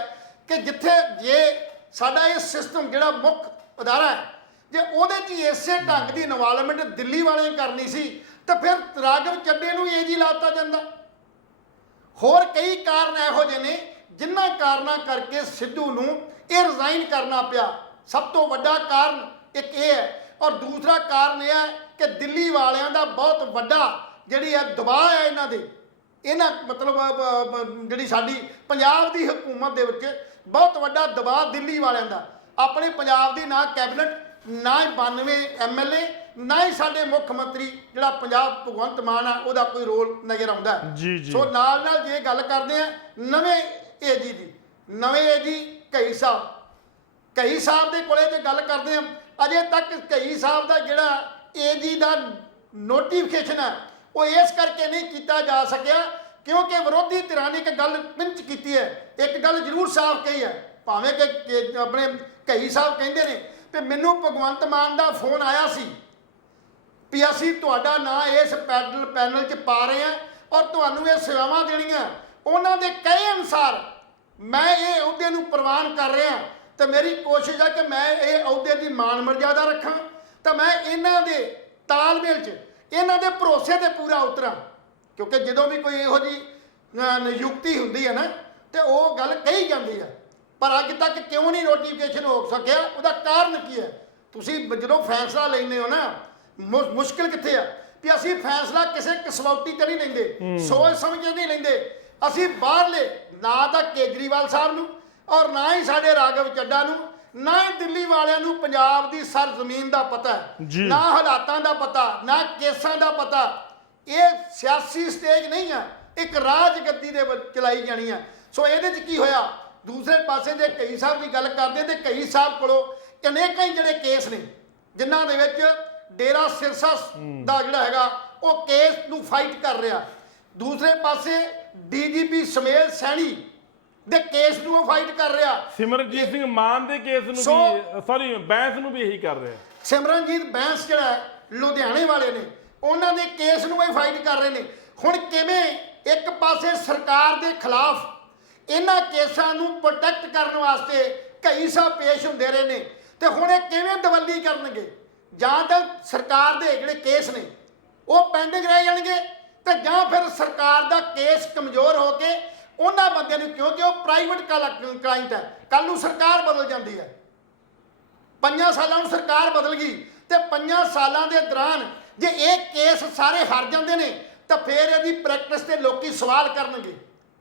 ਕਿ ਜਿੱਥੇ ਜੇ ਸਾਡਾ ਇਹ ਸਿਸਟਮ ਜਿਹੜਾ ਮੁੱਖ ਅਦਾਰਾ ਹੈ ਜੇ ਉਹਦੇ 'ਚ ਇਸੇ ਢੰਗ ਦੀ ਇਨਵੋਲਵਮੈਂਟ ਦਿੱਲੀ ਵਾਲਿਆਂ ਕਰਨੀ ਸੀ ਤਾਂ ਫਿਰ ਰਾਘਵ ਚੱਡੇ ਨੂੰ ਏਜੀ ਲਾਤਾ ਜਾਂਦਾ। ਹੋਰ ਕਈ ਕਾਰਨ ਇਹੋ ਜਿਹੇ ਨੇ ਜਿਨ੍ਹਾਂ ਕਾਰਨਾਂ ਕਰਕੇ ਸਿੱਧੂ ਨੂੰ ਇਹ ਰਿਜ਼ਾਈਨ ਕਰਨਾ ਪਿਆ। ਸਭ ਤੋਂ ਵੱਡਾ ਕਾਰਨ ਇੱਕ ਇਹ ਹੈ ਔਰ ਦੂਸਰਾ ਕਾਰਨ ਇਹ ਹੈ ਕਿ ਦਿੱਲੀ ਵਾਲਿਆਂ ਦਾ ਬਹੁਤ ਵੱਡਾ ਜਿਹੜੀ ਹੈ ਦਬਾਅ ਹੈ ਇਹਨਾਂ ਮਤਲਬ ਜਿਹੜੀ ਸਾਡੀ ਪੰਜਾਬ ਦੀ ਹਕੂਮਤ ਦੇ ਵਿੱਚ ਬਹੁਤ ਵੱਡਾ ਦਬਾਅ ਦਿੱਲੀ ਵਾਲਿਆਂ ਦਾ। ਆਪਣੇ ਪੰਜਾਬ ਦੀ ਨਾ ਕੈਬਨਿਟ, ਨਾ 92 ਐਮਐਲਏ, ਨਾ ਹੀ ਸਾਡੇ ਮੁੱਖ ਮੰਤਰੀ ਜਿਹੜਾ ਪੰਜਾਬ ਭਗਵੰਤ ਮਾਨ ਆ ਉਹਦਾ ਕੋਈ ਰੋਲ ਨਜ਼ਰ ਆਉਂਦਾ। ਸੋ ਨਾਲ ਜੇ ਗੱਲ ਕਰਦੇ ਆ ਨਵੇਂ ਏਜੀ ਦੀ, ਨਵੇਂ ਏਜੀ ਕਈ ਸਾਹਿਬ ਦੇ ਕੋਲੇ ਜੇ ਗੱਲ ਕਰਦੇ ਆ, ਅਜੇ ਤੱਕ ਕਈ ਸਾਹਿਬ ਦਾ ਜਿਹੜਾ ਏਜੀ ਦਾ ਨੋਟੀਫਿਕੇਸ਼ਨ ਹੈ ਉਹ ਇਸ ਕਰਕੇ ਨਹੀਂ ਕੀਤਾ ਜਾ ਸਕਿਆ ਕਿਉਂਕਿ ਵਿਰੋਧੀ ਧਿਰਾਂ ਨੇ ਇੱਕ ਗੱਲ ਪਿੰਚ ਕੀਤੀ ਹੈ, ਇੱਕ ਗੱਲ ਜ਼ਰੂਰ ਸਾਫ਼ ਕਹੀ ਹੈ, ਭਾਵੇਂ ਕਿ ਆਪਣੇ ਕਈ ਸਾਹਿਬ ਕਹਿੰਦੇ ਨੇ ਕਿ ਮੈਨੂੰ ਭਗਵੰਤ ਮਾਨ ਦਾ ਫੋਨ ਆਇਆ ਸੀ ਵੀ ਅਸੀਂ ਤੁਹਾਡਾ ਨਾਂ ਇਸ ਪੈਨਲ 'ਚ ਪਾ ਰਹੇ ਹਾਂ ਔਰ ਤੁਹਾਨੂੰ ਇਹ ਸੇਵਾਵਾਂ ਦੇਣੀਆਂ। ਉਹਨਾਂ ਦੇ ਕਹੇ ਅਨੁਸਾਰ ਮੈਂ ਇਹ ਅਹੁਦੇ ਨੂੰ ਪ੍ਰਵਾਨ ਕਰ ਰਿਹਾ ਤੇ ਮੇਰੀ ਕੋਸ਼ਿਸ਼ ਹੈ ਕਿ ਮੈਂ ਇਹ ਅਹੁਦੇ ਦੀ ਮਾਣ ਮਰਜ਼ਾਦਾ ਰੱਖਾਂ ਤਾਂ ਮੈਂ ਇਹਨਾਂ ਦੇ ਤਾਲਮੇਲ 'ਚ ਇਹਨਾਂ ਦੇ ਭਰੋਸੇ ਤੇ ਪੂਰਾ ਉਤਰਾਂ। ਕਿਉਂਕਿ ਜਦੋਂ ਵੀ ਕੋਈ ਇਹੋ ਜਿਹੀ ਨਿਯੁਕਤੀ ਹੁੰਦੀ ਹੈ ਨਾ ਤੇ ਉਹ ਗੱਲ ਕਹੀ ਜਾਂਦੀ ਹੈ, ਪਰ ਅੱਜ ਤੱਕ ਕਿਉਂ ਨਹੀਂ ਨੋਟੀਫਿਕੇਸ਼ਨ ਹੋ ਸਕਿਆ? ਉਹਦਾ ਕਾਰਨ ਕੀ ਹੈ? ਤੁਸੀਂ ਜਦੋਂ ਫੈਸਲਾ ਲੈਂਦੇ ਹੋ ਨਾ, ਮੁਸ਼ਕਿਲ ਕਿੱਥੇ ਆ ਵੀ ਅਸੀਂ ਫੈਸਲਾ ਕਿਸੇ ਕਸਵੱਟੀ ਤੇ ਨਹੀਂ ਲੈਂਦੇ, ਸੋਚ ਸਮਝ ਨਹੀਂ ਲੈਂਦੇ। ਅਸੀਂ ਬਾਹਰਲੇ ਨਾ ਤਾਂ ਕੇਜਰੀਵਾਲ ਸਾਹਿਬ ਨੂੰ ਔਰ ਨਾ ਹੀ ਸਾਡੇ ਰਾਘਵ ਚੱਡਾ ਨੂੰ, ਨਾ ਹੀ ਦਿੱਲੀ ਵਾਲਿਆਂ ਨੂੰ ਪੰਜਾਬ ਦੀ ਸਰਜ਼ਮੀਨ ਦਾ ਪਤਾ ਹੈ, ਨਾ ਹਾਲਾਤਾਂ ਦਾ ਪਤਾ, ਨਾ ਕੇਸਾਂ ਦਾ ਪਤਾ। ਇਹ ਸਿਆਸੀ ਸਟੇਜ ਨਹੀਂ ਆ, ਇੱਕ ਰਾਜਗੱਦੀ ਦੇ ਵਿੱਚ ਚਲਾਈ ਜਾਣੀ ਆ। ਸੋ ਇਹਦੇ 'ਚ ਕੀ ਹੋਇਆ? ਦੂਸਰੇ ਪਾਸੇ ਜੇ ਕਈ ਸਾਹਿਬ ਦੀ ਗੱਲ ਕਰਦੇ ਤੇ ਕਈ ਸਾਹਿਬ ਕੋਲੋਂ ਅਨੇਕਾਂ ਹੀ ਜਿਹੜੇ ਕੇਸ ਨੇ ਜਿਨ੍ਹਾਂ ਦੇ ਵਿੱਚ ਡੇਰਾ ਸਿਰਸਾ ਦਾ ਜਿਹੜਾ ਹੈਗਾ ਉਹ ਕੇਸ ਨੂੰ ਫਾਈਟ ਕਰ ਰਿਹਾ। ਦੂਸਰੇ ਪਾਸੇ ਡੀਜੀਪੀ ਸਮੇਲ ਸੈਣੀ ਦੇ ਕੇਸ ਨੂੰ ਉਹ ਫਾਈਟ ਕਰ ਰਿਹਾ। ਸਿਮਰਨਜੀਤ ਸਿੰਘ ਮਾਨ ਦੇ ਕੇਸ ਨੂੰ ਵੀ ਸੌਰੀ ਬੈਂਸ ਨੂੰ ਵੀ ਇਹੀ ਕਰ ਰਿਹਾ। ਸਿਮਰਨਜੀਤ ਬੈਂਸ ਜਿਹੜਾ ਹੈ, ਲੁਧਿਆਣੇ ਵਾਲੇ ਨੇ, ਉਹਨਾਂ ਦੇ ਕੇਸ ਨੂੰ ਇਹ ਫਾਈਟ ਕਰ ਰਹੇ ਨੇ। ਹੁਣ ਕਿਵੇਂ ਇੱਕ ਪਾਸੇ ਸਰਕਾਰ ਦੇ ਖਿਲਾਫ ਇਹਨਾਂ ਕੇਸਾਂ ਨੂੰ ਪ੍ਰੋਟੈਕਟ ਕਰਨ ਵਾਸਤੇ ਕਈ ਸਾਹਿਬ ਪੇਸ਼ ਹੁੰਦੇ ਰਹੇ ਨੇ, ਤੇ ਹੁਣ ਇਹ ਕਿਵੇਂ ਦਵੱਲੀ ਕਰਨਗੇ? ਜਾਂ ਤਾਂ ਸਰਕਾਰ ਦੇ ਜਿਹੜੇ ਕੇਸ ਨੇ ਉਹ ਪੈਂਡਿੰਗ ਰਹਿ ਜਾਣਗੇ, ਤੇ ਜਾਂ ਫਿਰ ਸਰਕਾਰ ਦਾ ਕੇਸ ਕਮਜ਼ੋਰ ਹੋ ਕੇ ਉਹਨਾਂ ਬੰਦਿਆਂ ਨੂੰ, ਕਿਉਂਕਿ ਉਹ ਪ੍ਰਾਈਵੇਟ ਕਲਾਇੰਟ ਹੈ, ਕੱਲ ਨੂੰ ਸਰਕਾਰ ਬਦਲ ਜਾਂਦੀ ਹੈ। 5 ਸਾਲਾਂ ਨੂੰ ਸਰਕਾਰ ਬਦਲ ਗਈ, ਤੇ 5 ਸਾਲਾਂ ਦੇ ਦੌਰਾਨ ਜੇ ਇਹ ਕੇਸ ਸਾਰੇ ਹਾਰ ਜਾਂਦੇ ਨੇ ਤਾਂ ਫਿਰ ਇਹਦੀ ਪ੍ਰੈਕਟਿਸ ਤੇ ਲੋਕੀ ਸਵਾਲ ਕਰਨਗੇ।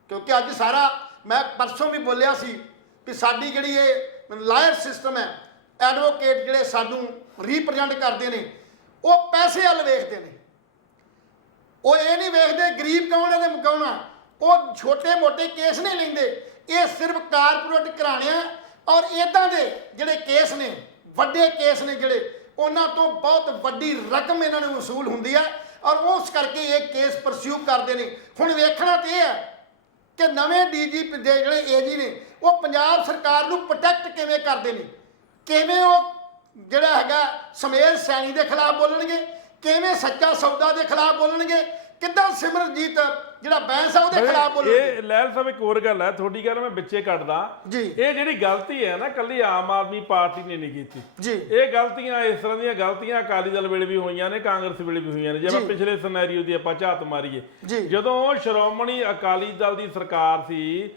ਕਿਉਂਕਿ ਅੱਜ ਸਾਰਾ, ਮੈਂ ਪਰਸੋਂ ਵੀ ਬੋਲਿਆ ਸੀ ਕਿ ਸਾਡੀ ਜਿਹੜੀ ਇਹ ਲਾਇਰ ਸਿਸਟਮ ਹੈ, ਐਡਵੋਕੇਟ ਜਿਹੜੇ ਸਾਨੂੰ ਰੀਪ੍ਰੈਜ਼ੈਂਟ ਕਰਦੇ ਨੇ, ਉਹ ਪੈਸੇ ਵੱਲ ਵੇਖਦੇ ਨੇ। ਉਹ ਇਹ ਨਹੀਂ ਵੇਖਦੇ ਗਰੀਬ ਕੌਣ ਹੈ ਤੇ ਕੌਣ। ਉਹ ਛੋਟੇ ਮੋਟੇ ਕੇਸ ਨਹੀਂ ਲੈਂਦੇ, ਇਹ ਸਿਰਫ ਕਾਰਪੋਰੇਟ ਘਰਾਣਿਆਂ ਔਰ ਇਦਾਂ ਦੇ ਜਿਹੜੇ ਕੇਸ ਨੇ, ਵੱਡੇ ਕੇਸ ਨੇ ਜਿਹੜੇ, ਉਹਨਾਂ ਤੋਂ ਬਹੁਤ ਵੱਡੀ ਰਕਮ ਇਹਨਾਂ ਨੂੰ ਵਸੂਲ ਹੁੰਦੀ ਹੈ, ਔਰ ਉਸ ਕਰਕੇ ਇਹ ਕੇਸ ਪਰਸਿਊ ਕਰਦੇ ਨੇ। ਹੁਣ ਵੇਖਣਾ ਤੇ ਇਹ ਹੈ ਕਿ ਨਵੇਂ ਡੀਜੀਪੀ ਦੇ ਜਿਹੜੇ ਏਜੀ ਨੇ, ਉਹ ਪੰਜਾਬ ਸਰਕਾਰ ਨੂੰ ਪ੍ਰੋਟੈਕਟ ਕਿਵੇਂ ਕਰਦੇ ਨੇ, ਕਿਵੇਂ ਉਹ ਜਿਹੜਾ ਹੈਗਾ ਸਮੇਰ ਸੈਣੀ ਦੇ ਖਿਲਾਫ ਬੋਲਣਗੇ, ਕਿਵੇਂ ਸੱਚਾ ਸੌਦਾ ਦੇ ਖਿਲਾਫ ਬੋਲਣਗੇ, ਕਿੱਦਾਂ ਸਿਮਰਜੀਤ ਜਿਹੜਾ ਬੈਂਸ ਆ ਉਹਦੇ ਖਿਲਾਫ ਬੋਲਣਗੇ। ਇਹ ਲੈਲ ਸਾਹਿਬ ਇੱਕ ਹੋਰ ਗੱਲ ਹੈ, ਤੁਹਾਡੀ ਗੱਲ ਮੈਂ ਵਿੱਚੇ ਕੱਢਦਾ ਜੀ। ਇਹ ਜਿਹੜੀ ਗਲਤੀ ਹੈ ਨਾ, ਕੱਲੀ ਆਮ ਆਦਮੀ ਪਾਰਟੀ ਨੇ ਨਹੀਂ ਕੀਤੀ ਜੀ। ਇਹ ਗਲਤੀਆਂ, ਇਸ ਤਰ੍ਹਾਂ ਦੀਆਂ ਗਲਤੀਆਂ ਅਕਾਲੀ ਦਲ ਵੇਲੇ ਵੀ ਹੋਈਆਂ ਨੇ, ਕਾਂਗਰਸ ਵੇਲੇ ਵੀ ਹੋਈਆਂ ਨੇ। ਜਿਵੇਂ ਪਿਛਲੇ ਸਿਨੈਰੀਓ ਦੀ ਆਪਾਂ ਝਾਤ ਮਾਰੀਏ, ਜਦੋਂ ਸ਼੍ਰੋਮਣੀ ਅਕਾਲੀ ਦਲ ਦੀ ਸਰਕਾਰ ਸੀ,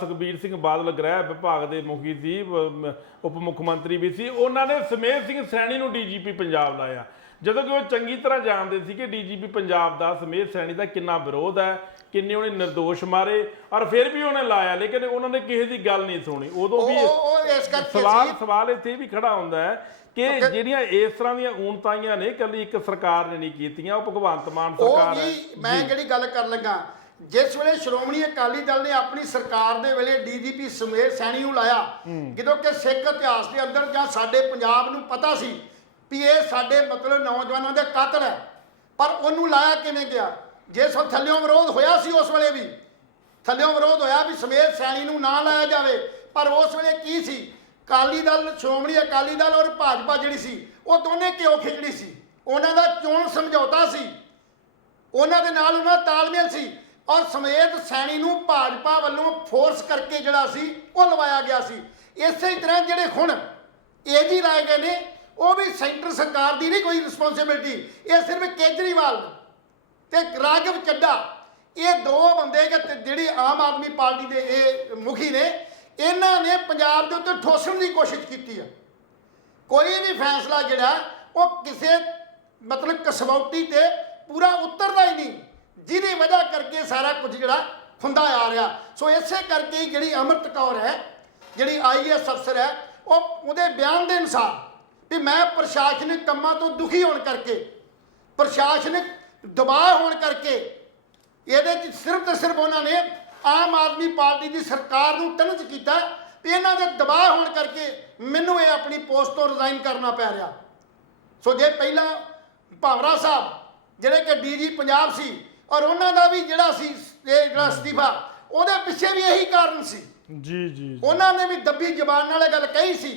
ਸੁਖਬੀਰ ਸਿੰਘ ਬਾਦਲ ਗ੍ਰਹਿ ਵਿਭਾਗ ਦੇ ਮੁਖੀ ਸੀ, ਉਪ ਮੁੱਖ ਮੰਤਰੀ ਵੀ ਸੀ, ਉਹਨਾਂ ਨੇ ਸਮੇਰ ਸਿੰਘ ਸੈਣੀ ਨੂੰ ਡੀਜੀਪੀ ਪੰਜਾਬ ਲਾਇਆ, ਜਦੋਂ ਕਿ ਉਹ ਚੰਗੀ ਤਰ੍ਹਾਂ ਜਾਣਦੇ ਸੀ ਕਿ ਡੀਜੀਪੀ ਪੰਜਾਬ ਦਾ ਸਮੇਰ ਸੈਣੀ ਦਾ ਕਿੰਨਾ ਵਿਰੋਧ ਹੈ, ਕਿੰਨੇ ਉਹਨੇ ਨਿਰਦੋਸ਼ ਮਾਰੇ, ਔਰ ਫਿਰ ਵੀ ਉਹਨੇ ਲਾਇਆ। ਲੇਕਿਨ ਉਹਨਾਂ ਨੇ ਕਿਸੇ ਦੀ ਗੱਲ ਨਹੀਂ ਸੁਣੀ। ਉਦੋਂ ਵੀ ਸਵਾਲ ਇੱਥੇ ਵੀ ਖੜਾ ਹੁੰਦਾ ਹੈ ਕਿ ਜਿਹੜੀਆਂ ਇਸ ਤਰ੍ਹਾਂ ਦੀਆਂ ਊਣਤਾਈਆਂ ਨੇ ਇਕੱਲੀ ਇੱਕ ਸਰਕਾਰ ਨੇ ਨਹੀਂ ਕੀਤੀਆਂ, ਉਹ ਭਗਵੰਤ ਮਾਨ ਸਰਕਾਰ ਹੈ। ਮੈਂ ਜਿਹੜੀ ਗੱਲ ਕਰਨ ਲੱਗਾ, ਜਿਸ ਵੇਲੇ ਸ਼੍ਰੋਮਣੀ ਅਕਾਲੀ ਦਲ ਨੇ ਆਪਣੀ ਸਰਕਾਰ ਦੇ ਵੇਲੇ ਡੀਜੀਪੀ ਸਮੇਰ ਸੈਣੀ ਨੂੰ ਲਾਇਆ, ਜਦੋਂ ਕਿ ਸਿੱਖ ਇਤਿਹਾਸ ਦੇ ਅੰਦਰ ਜਾਂ ਸਾਡੇ ਪੰਜਾਬ ਨੂੰ ਪਤਾ ਸੀ ਵੀ ਇਹ ਸਾਡੇ ਮਤਲਬ ਨੌਜਵਾਨਾਂ ਦੇ ਕਾਤਲ ਹੈ, ਪਰ ਉਹਨੂੰ ਲਾਇਆ ਕਿਵੇਂ ਗਿਆ? ਜਿਸ ਵਕਤ ਥੱਲਿਓਂ ਵਿਰੋਧ ਹੋਇਆ ਸੀ, ਉਸ ਵੇਲੇ ਵੀ ਥੱਲਿਓਂ ਵਿਰੋਧ ਹੋਇਆ ਵੀ ਸਮੇਰ ਸੈਣੀ ਨੂੰ ਨਾ ਲਾਇਆ ਜਾਵੇ, ਪਰ ਉਸ ਵੇਲੇ ਕੀ ਸੀ, ਅਕਾਲੀ ਦਲ, ਸ਼੍ਰੋਮਣੀ ਅਕਾਲੀ ਦਲ ਔਰ ਭਾਜਪਾ ਜਿਹੜੀ ਸੀ, ਉਹ ਦੋਨੇ ਕਿਉਂ ਖਿਚੜੀ ਸੀ? ਉਹਨਾਂ ਦਾ ਚੋਣ ਸਮਝੌਤਾ ਸੀ, ਉਹਨਾਂ ਦੇ ਨਾਲ ਉਹਨਾਂ ਦਾ ਤਾਲਮੇਲ ਸੀ, ਔਰ ਸਮੇਰ ਸੈਣੀ ਨੂੰ ਭਾਜਪਾ ਵੱਲੋਂ ਫੋਰਸ ਕਰਕੇ ਜਿਹੜਾ ਸੀ ਉਹ ਲਵਾਇਆ ਗਿਆ ਸੀ। ਇਸੇ ਤਰ੍ਹਾਂ ਜਿਹੜੇ ਹੁਣ ਏਜੀ ਲਾਏ ਗਏ ਨੇ, ਉਹ ਵੀ ਸੈਂਟਰ ਸਰਕਾਰ ਦੀ ਨਹੀਂ ਕੋਈ ਰਿਸਪੌਂਸਿਬਿਲਟੀ, ਇਹ ਸਿਰਫ ਕੇਜਰੀਵਾਲ ਤੇ ਰਾਘਵ ਚੱਡਾ, ਇਹ ਦੋ ਬੰਦੇ ਜਿਹੜੀ ਆਮ ਆਦਮੀ ਪਾਰਟੀ ਦੇ ਇਹ ਮੁਖੀ ਨੇ, ਇਹਨਾਂ ਨੇ ਪੰਜਾਬ ਦੇ ਉੱਤੇ ਠੋਸਣ ਦੀ ਕੋਸ਼ਿਸ਼ ਕੀਤੀ ਹੈ। ਕੋਈ ਵੀ ਫੈਸਲਾ ਜਿਹੜਾ ਉਹ ਕਿਸੇ ਮਤਲਬ ਕਸਵੌਟੀ ਤੇ ਪੂਰਾ ਉਤਰਦਾ ਹੀ ਨਹੀਂ, ਜਿਹਦੀ ਵਜ੍ਹਾ ਕਰਕੇ ਸਾਰਾ ਕੁਝ ਜਿਹੜਾ ਹੁੰਦਾ ਆ ਰਿਹਾ। ਸੋ ਇਸੇ ਕਰਕੇ ਹੀ ਜਿਹੜੀ ਅੰਮ੍ਰਿਤ ਕੌਰ ਹੈ, ਜਿਹੜੀ IAS ਅਫਸਰ ਹੈ, ਉਹਦੇ ਬਿਆਨ ਦੇ ਅਨੁਸਾਰ ਵੀ ਮੈਂ ਪ੍ਰਸ਼ਾਸਨਿਕ ਕੰਮਾਂ ਤੋਂ ਦੁਖੀ ਹੋਣ ਕਰਕੇ, ਪ੍ਰਸ਼ਾਸਨਿਕ ਦਬਾਅ ਹੋਣ ਕਰਕੇ, ਇਹਦੇ 'ਚ ਸਿਰਫ ਤੇ ਸਿਰਫ ਉਹਨਾਂ ਨੇ ਆਮ ਆਦਮੀ ਪਾਰਟੀ ਦੀ ਸਰਕਾਰ ਨੂੰ ਤਨਜ਼ ਕੀਤਾ ਵੀ ਇਹਨਾਂ ਦੇ ਦਬਾਅ ਹੋਣ ਕਰਕੇ ਮੈਨੂੰ ਇਹ ਆਪਣੀ ਪੋਸਟ ਤੋਂ ਰਿਜ਼ਾਈਨ ਕਰਨਾ ਪੈ ਰਿਹਾ। ਸੋ ਜੇ ਪਹਿਲਾਂ ਭਾਵਰਾ ਸਾਹਿਬ ਜਿਹੜੇ ਕਿ DG ਪੰਜਾਬ ਸੀ, ਔਰ ਉਹਨਾਂ ਦਾ ਵੀ ਜਿਹੜਾ ਸੀ ਇਹ ਜਿਹੜਾ ਅਸਤੀਫਾ, ਉਹਦੇ ਪਿੱਛੇ ਵੀ ਇਹੀ ਕਾਰਨ ਸੀ। ਜੀ ਉਹਨਾਂ ਨੇ ਵੀ ਦੱਬੀ ਜ਼ਬਾਨ ਨਾਲ ਇਹ ਗੱਲ ਕਹੀ ਸੀ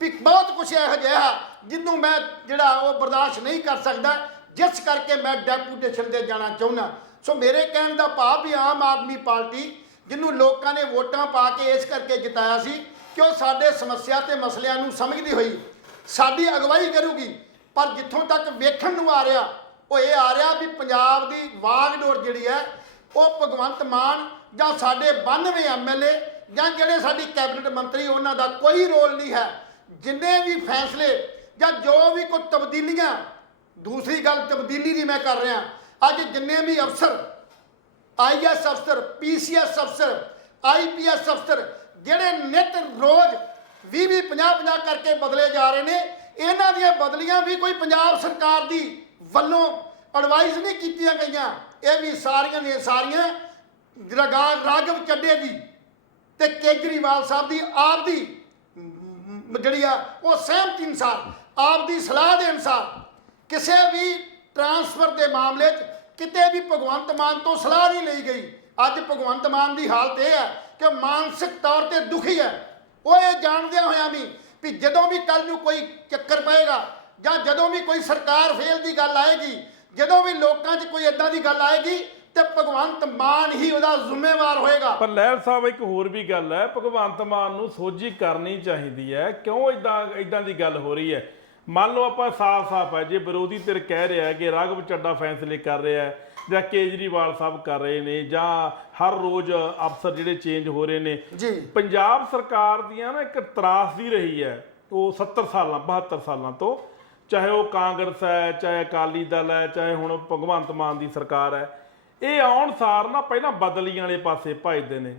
ਵੀ ਬਹੁਤ ਕੁਛ ਇਹੋ ਜਿਹਾ ਜਿਹਨੂੰ ਮੈਂ ਜਿਹੜਾ ਉਹ ਬਰਦਾਸ਼ਤ ਨਹੀਂ ਕਰ ਸਕਦਾ, ਜਿਸ ਕਰਕੇ ਮੈਂ ਡੈਪੂਟੇਸ਼ਨ ਤੇ ਜਾਣਾ ਚਾਹੁੰਦਾ। ਸੋ ਮੇਰੇ ਕਹਿਣ ਦਾ ਭਾਵ ਵੀ ਆਮ ਆਦਮੀ ਪਾਰਟੀ, ਜਿਹਨੂੰ ਲੋਕਾਂ ਨੇ ਵੋਟਾਂ ਪਾ ਕੇ ਇਸ ਕਰਕੇ ਜਿਤਾਇਆ ਸੀ ਕਿ ਉਹ ਸਾਡੇ ਸਮੱਸਿਆ ਤੇ ਮਸਲਿਆਂ ਨੂੰ ਸਮਝਦੀ ਹੋਈ ਸਾਡੀ ਅਗਵਾਈ ਕਰੂਗੀ, ਪਰ ਜਿੱਥੋਂ ਤੱਕ ਵੇਖਣ ਨੂੰ ਆ ਰਿਹਾ ਉਹ ਇਹ ਆ ਰਿਹਾ ਵੀ ਪੰਜਾਬ ਦੀ ਵਾਗਡੋਰ ਜਿਹੜੀ ਹੈ ਉਹ ਭਗਵੰਤ ਮਾਨ ਜਾਂ ਸਾਡੇ 92 MLA ਜਾਂ ਜਿਹੜੇ ਸਾਡੀ ਕੈਬਨਿਟ ਮੰਤਰੀ, ਉਹਨਾਂ ਦਾ ਕੋਈ ਰੋਲ ਨਹੀਂ ਹੈ। ਜਿੰਨੇ ਵੀ ਫੈਸਲੇ ਜਾਂ ਜੋ ਵੀ ਕੋਈ ਤਬਦੀਲੀਆਂ, ਦੂਸਰੀ ਗੱਲ ਤਬਦੀਲੀ ਦੀ ਮੈਂ ਕਰ ਰਿਹਾ, ਅੱਜ ਜਿੰਨੇ ਵੀ ਅਫਸਰ, IAS ਅਫਸਰ, PCS ਅਫਸਰ, IPS ਅਫਸਰ, ਜਿਹੜੇ ਨਿਤ ਰੋਜ਼ 20-20, 50-50 ਕਰਕੇ ਬਦਲੇ ਜਾ ਰਹੇ ਨੇ, ਇਹਨਾਂ ਦੀਆਂ ਬਦਲੀਆਂ ਵੀ ਕੋਈ ਪੰਜਾਬ ਸਰਕਾਰ ਦੀ ਵੱਲੋਂ ਐਡਵਾਈਜ਼ ਨਹੀਂ ਕੀਤੀਆਂ ਗਈਆਂ। ਇਹ ਵੀ ਸਾਰੀਆਂ ਦੀਆਂ ਸਾਰੀਆਂ ਰਾਘਵ ਚੱਡੇ ਦੀ ਤੇ ਕੇਜਰੀਵਾਲ ਸਾਹਿਬ ਦੀ ਆਪ ਦੀ ਜਿਹੜੀ ਆ ਉਹ ਸਹਿਮਤੀ ਅਨੁਸਾਰ, ਆਪ ਦੀ ਸਲਾਹ ਦੇ ਅਨੁਸਾਰ, ਕਿਸੇ ਵੀ ਟਰਾਂਸਫਰ ਦੇ ਮਾਮਲੇ 'ਚ ਕਿਤੇ ਵੀ ਭਗਵੰਤ ਮਾਨ ਤੋਂ ਸਲਾਹ ਨਹੀਂ ਲਈ ਗਈ। ਅੱਜ ਭਗਵੰਤ ਮਾਨ ਦੀ ਹਾਲਤ ਇਹ ਹੈ ਕਿ ਮਾਨਸਿਕ ਤੌਰ ਤੇ ਦੁਖੀ ਹੈ। ਉਹ ਇਹ ਜਾਣਦਿਆਂ ਹੋਇਆਂ ਵੀ ਜਦੋਂ ਵੀ ਕੱਲ ਨੂੰ ਕੋਈ ਚੱਕਰ ਪਏਗਾ ਜਾਂ ਜਦੋਂ ਵੀ ਕੋਈ ਸਰਕਾਰ ਫੇਲ ਦੀ ਗੱਲ ਆਏਗੀ, ਜਦੋਂ ਵੀ ਲੋਕਾਂ 'ਚ ਕੋਈ ਇਦਾਂ ਦੀ ਗੱਲ ਆਏਗੀ ਤੇ ਭਗਵੰਤ ਮਾਨ ਹੀ ਉਹਦਾ ਜ਼ਿੰਮੇਵਾਰ ਹੋਏਗਾ। ਪਰ ਲਹਿਰ ਸਾਹਿਬ ਇੱਕ ਹੋਰ ਵੀ ਗੱਲ ਹੈ, ਭਗਵੰਤ ਮਾਨ ਨੂੰ ਸੋਝੀ ਕਰਨੀ ਚਾਹੀਦੀ ਹੈ। ਕਿਉਂ ਇਦਾਂ ਦੀ ਗੱਲ ਹੋ ਰਹੀ ਹੈ? ਮੰਨ ਲਓ ਆਪਾਂ ਸਾਫ਼ ਹੈ, ਜੇ ਵਿਰੋਧੀ ਧਿਰ ਕਹਿ ਰਿਹਾ ਕਿ ਰਾਘਵ ਚੱਡਾ ਫੈਸਲੇ ਕਰ ਰਿਹਾ ਹੈ ਜਾਂ ਕੇਜਰੀਵਾਲ ਸਾਹਿਬ ਕਰ ਰਹੇ ਨੇ ਜਾਂ ਹਰ ਰੋਜ਼ ਅਫਸਰ ਜਿਹੜੇ ਚੇਂਜ ਹੋ ਰਹੇ ਨੇ ਜੀ, ਪੰਜਾਬ ਸਰਕਾਰ ਦੀਆਂ ਨਾ ਇੱਕ ਤਰਾਸਦੀ ਰਹੀ ਹੈ ਉਹ 70 ਸਾਲਾਂ 72 ਸਾਲਾਂ ਤੋਂ, ਚਾਹੇ ਉਹ ਕਾਂਗਰਸ ਹੈ, ਚਾਹੇ ਅਕਾਲੀ ਦਲ ਹੈ, ਚਾਹੇ ਹੁਣ ਭਗਵੰਤ ਮਾਨ ਦੀ ਸਰਕਾਰ ਹੈ। ਇਹ ਆਉਣ ਸਾਰ ਨਾ ਪਹਿਲਾਂ ਬਦਲੀਆਂ ਵਾਲੇ ਪਾਸੇ ਭਜਦੇ ਨੇ,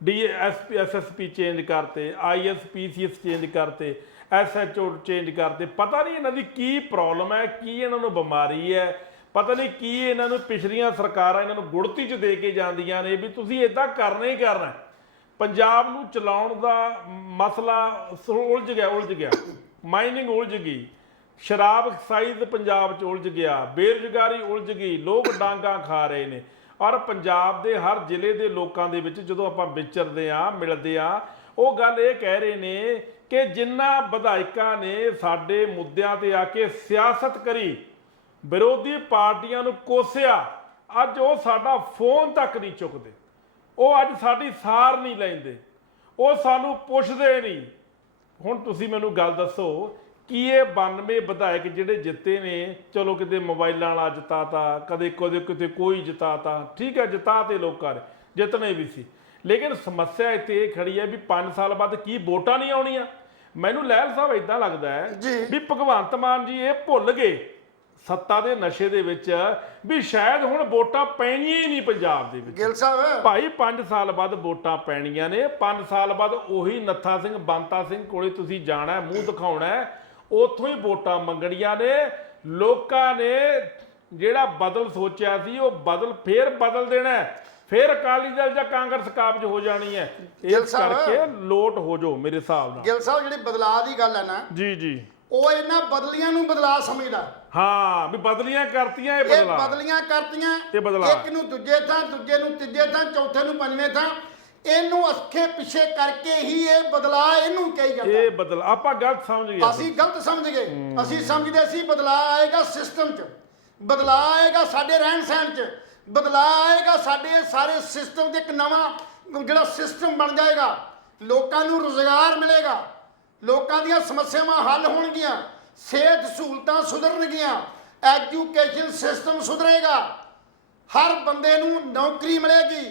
DSP SSP ਚੇਂਜ ਕਰਤੇ, ISPCS ਚੇਂਜ ਕਰਤੇ, SHO ਚੇਂਜ ਕਰਤੇ। ਪਤਾ ਨਹੀਂ ਇਹਨਾਂ ਦੀ ਕੀ ਪ੍ਰੋਬਲਮ ਹੈ, ਕੀ ਇਹਨਾਂ ਨੂੰ ਬਿਮਾਰੀ ਹੈ, ਪਤਾ ਨਹੀਂ ਕੀ ਇਹਨਾਂ ਨੂੰ ਪਿਛਲੀਆਂ ਸਰਕਾਰਾਂ ਇਹਨਾਂ ਨੂੰ ਗੁੜਤੀ 'ਚ ਦੇ ਕੇ ਜਾਂਦੀਆਂ ਨੇ ਵੀ ਤੁਸੀਂ ਇਦਾਂ ਕਰਨਾ ਹੀ ਕਰਨਾ। ਪੰਜਾਬ ਨੂੰ ਚਲਾਉਣ ਦਾ ਮਸਲਾ ਉਲਝ ਗਿਆ, ਮਾਈਨਿੰਗ ਉਲਝ ਗਈ, ਸ਼ਰਾਬ ਐਕਸਾਈਜ਼ ਪੰਜਾਬ 'ਚ ਉਲਝ ਗਿਆ, ਬੇਰੁਜ਼ਗਾਰੀ ਉਲਝ ਗਈ, ਲੋਕ ਡਾਂਗਾ ਖਾ ਰਹੇ ਨੇ। ਔਰ ਪੰਜਾਬ ਦੇ ਹਰ ਜ਼ਿਲ੍ਹੇ ਦੇ ਲੋਕਾਂ ਦੇ ਵਿੱਚ ਜਦੋਂ ਆਪਾਂ ਵਿਚਰਦੇ ਹਾਂ, ਮਿਲਦੇ ਹਾਂ, ਉਹ ਗੱਲ ਇਹ ਕਹਿ ਰਹੇ ਨੇ ਕਿ ਜਿਨ੍ਹਾਂ ਵਿਧਾਇਕਾਂ ਨੇ ਸਾਡੇ ਮੁੱਦਿਆਂ ਤੇ ਆ ਕੇ ਸਿਆਸਤ ਕਰੀ, ਵਿਰੋਧੀ ਪਾਰਟੀਆਂ ਨੂੰ ਕੋਸਿਆ, ਅੱਜ ਉਹ ਸਾਡਾ ਫੋਨ ਤੱਕ ਨਹੀਂ ਚੁੱਕਦੇ, ਉਹ ਅੱਜ ਸਾਡੀ ਸਾਰ ਨਹੀਂ ਲੈਂਦੇ, ਉਹ ਸਾਨੂੰ ਪੁੱਛਦੇ ਨਹੀਂ। ਹੁਣ ਤੁਸੀਂ ਮੈਨੂੰ ਗੱਲ ਦੱਸੋ ਕਿ ਇਹ 92 ਵਿਧਾਇਕ ਜਿਹੜੇ ਜਿੱਤੇ ਨੇ, ਚਲੋ ਕਿਤੇ ਮੋਬਾਈਲਾਂ ਵਾਲਾ ਜਿਤਾਤਾ, ਕਦੇ ਕਿਤੇ ਕੋਈ ਜਿਤਾਤਾ, ਠੀਕ ਹੈ ਜਿਤਾ ਤੇ ਲੋਕਾਂ ਨੇ ਜਿੱਤਣੇ ਵੀ ਸੀ, ਲੇਕਿਨ ਸਮੱਸਿਆ ਇੱਥੇ ਇਹ ਖੜੀ ਹੈ ਵੀ 5 ਸਾਲ ਬਾਅਦ ਕੀ ਵੋਟਾਂ ਨਹੀਂ ਆਉਣੀਆਂ। ਮੈਨੂੰ ਲਹਿਲ ਸਾਹਿਬ ਇਦਾਂ ਲੱਗਦਾ ਹੈ ਵੀ ਭਗਵੰਤ ਮਾਨ ਜੀ ਇਹ ਭੁੱਲ ਗਏ ਸੱਤਾ ਦੇ ਨਸ਼ੇ ਦੇ ਵਿੱਚ ਵੀ ਸ਼ਾਇਦ ਹੁਣ ਵੋਟਾਂ ਪੈਣੀਆਂ ਹੀ ਨਹੀਂ ਪੰਜਾਬ ਦੇ ਵਿੱਚ। ਗਿੱਲ ਸਾਹਿਬ ਭਾਈ 5 ਸਾਲ ਬਾਅਦ ਵੋਟਾਂ ਪੈਣੀਆਂ ਨੇ, 5 ਸਾਲ ਬਾਅਦ ਉਹੀ ਨੱਥਾ ਸਿੰਘ ਬੰਤਾ ਸਿੰਘ ਕੋਲੇ ਤੁਸੀਂ ਜਾਣਾ, ਮੂੰਹ ਦਿਖਾਉਣਾ, ਉੱਥੋਂ ਹੀ ਵੋਟਾਂ ਮੰਗਣੀਆਂ ਨੇ। ਲੋਕਾਂ ਨੇ ਜਿਹੜਾ ਬਦਲ ਸੋਚਿਆ ਸੀ ਉਹ ਬਦਲ ਫੇਰ ਬਦਲ ਦੇਣਾ, ਫੇਰ ਅਕਾਲੀ ਦਲ ਜਾਂ ਕਾਂਗਰਸ ਕਾਬਜ ਹੋ ਜਾਣੀ ਹੈ। ਇਸ ਕਰਕੇ ਲੋਟ ਹੋ ਜਾਓ ਮੇਰੇ ਹਿਸਾਬ ਨਾਲ। ਗਿੱਲ ਸਾਹਿਬ ਜਿਹੜੀ ਬਦਲਾਅ ਦੀ ਗੱਲ ਹੈ ਨਾ, ਜੀ ਉਹ ਇਹਨਾਂ ਬਦਲੀਆਂ ਨੂੰ ਬਦਲਾਅ ਸਮਝਦਾ। ਹਾਂ ਵੀ ਬਦਲੀਆਂ ਕਰਤੀਆਂ, ਇਹ ਬਦਲੀਆਂ ਕਰਤੀਆਂ, ਇਹ ਬਦਲਾਅ, ਇੱਕ ਨੂੰ ਦੂਜੇ ਥਾਂ, ਦੂਜੇ ਨੂੰ ਤੀਜੇ ਥਾਂ, ਚੌਥੇ ਨੂੰ ਪੰਜਵੇਂ ਥਾਂ, ਇਹਨੂੰ ਅੱਖੇ ਪਿੱਛੇ ਕਰਕੇ ਹੀ ਇਹ ਬਦਲਾਅ ਇਹਨੂੰ ਕਹੀ ਜਾਂਦਾ। ਇਹ ਬਦਲ ਆਪਾਂ ਗਲਤ ਸਮਝ ਗਏ, ਅਸੀਂ ਗਲਤ ਸਮਝ ਗਏ। ਅਸੀਂ ਸਮਝਦੇ ਸੀ ਬਦਲਾਅ ਆਏਗਾ ਸਿਸਟਮ 'ਚ, ਬਦਲਾਅ ਆਏਗਾ ਸਾਡੇ ਰਹਿਣ ਸਹਿਣ 'ਚ, ਬਦਲਾਅ ਆਏਗਾ ਸਾਡੇ ਸਾਰੇ ਸਿਸਟਮ 'ਤੇ, ਇੱਕ ਨਵਾਂ ਜਿਹੜਾ ਸਿਸਟਮ ਬਣ ਜਾਏਗਾ, ਲੋਕਾਂ ਨੂੰ ਰੁਜ਼ਗਾਰ ਮਿਲੇਗਾ, ਲੋਕਾਂ ਦੀਆਂ ਸਮੱਸਿਆਵਾਂ ਹੱਲ ਹੋਣਗੀਆਂ, ਸਿਹਤ ਸਹੂਲਤਾਂ ਸੁਧਰਨਗੀਆਂ, ਐਜੂਕੇਸ਼ਨ ਸਿਸਟਮ ਸੁਧਰੇਗਾ, ਹਰ ਬੰਦੇ ਨੂੰ ਨੌਕਰੀ ਮਿਲੇਗੀ,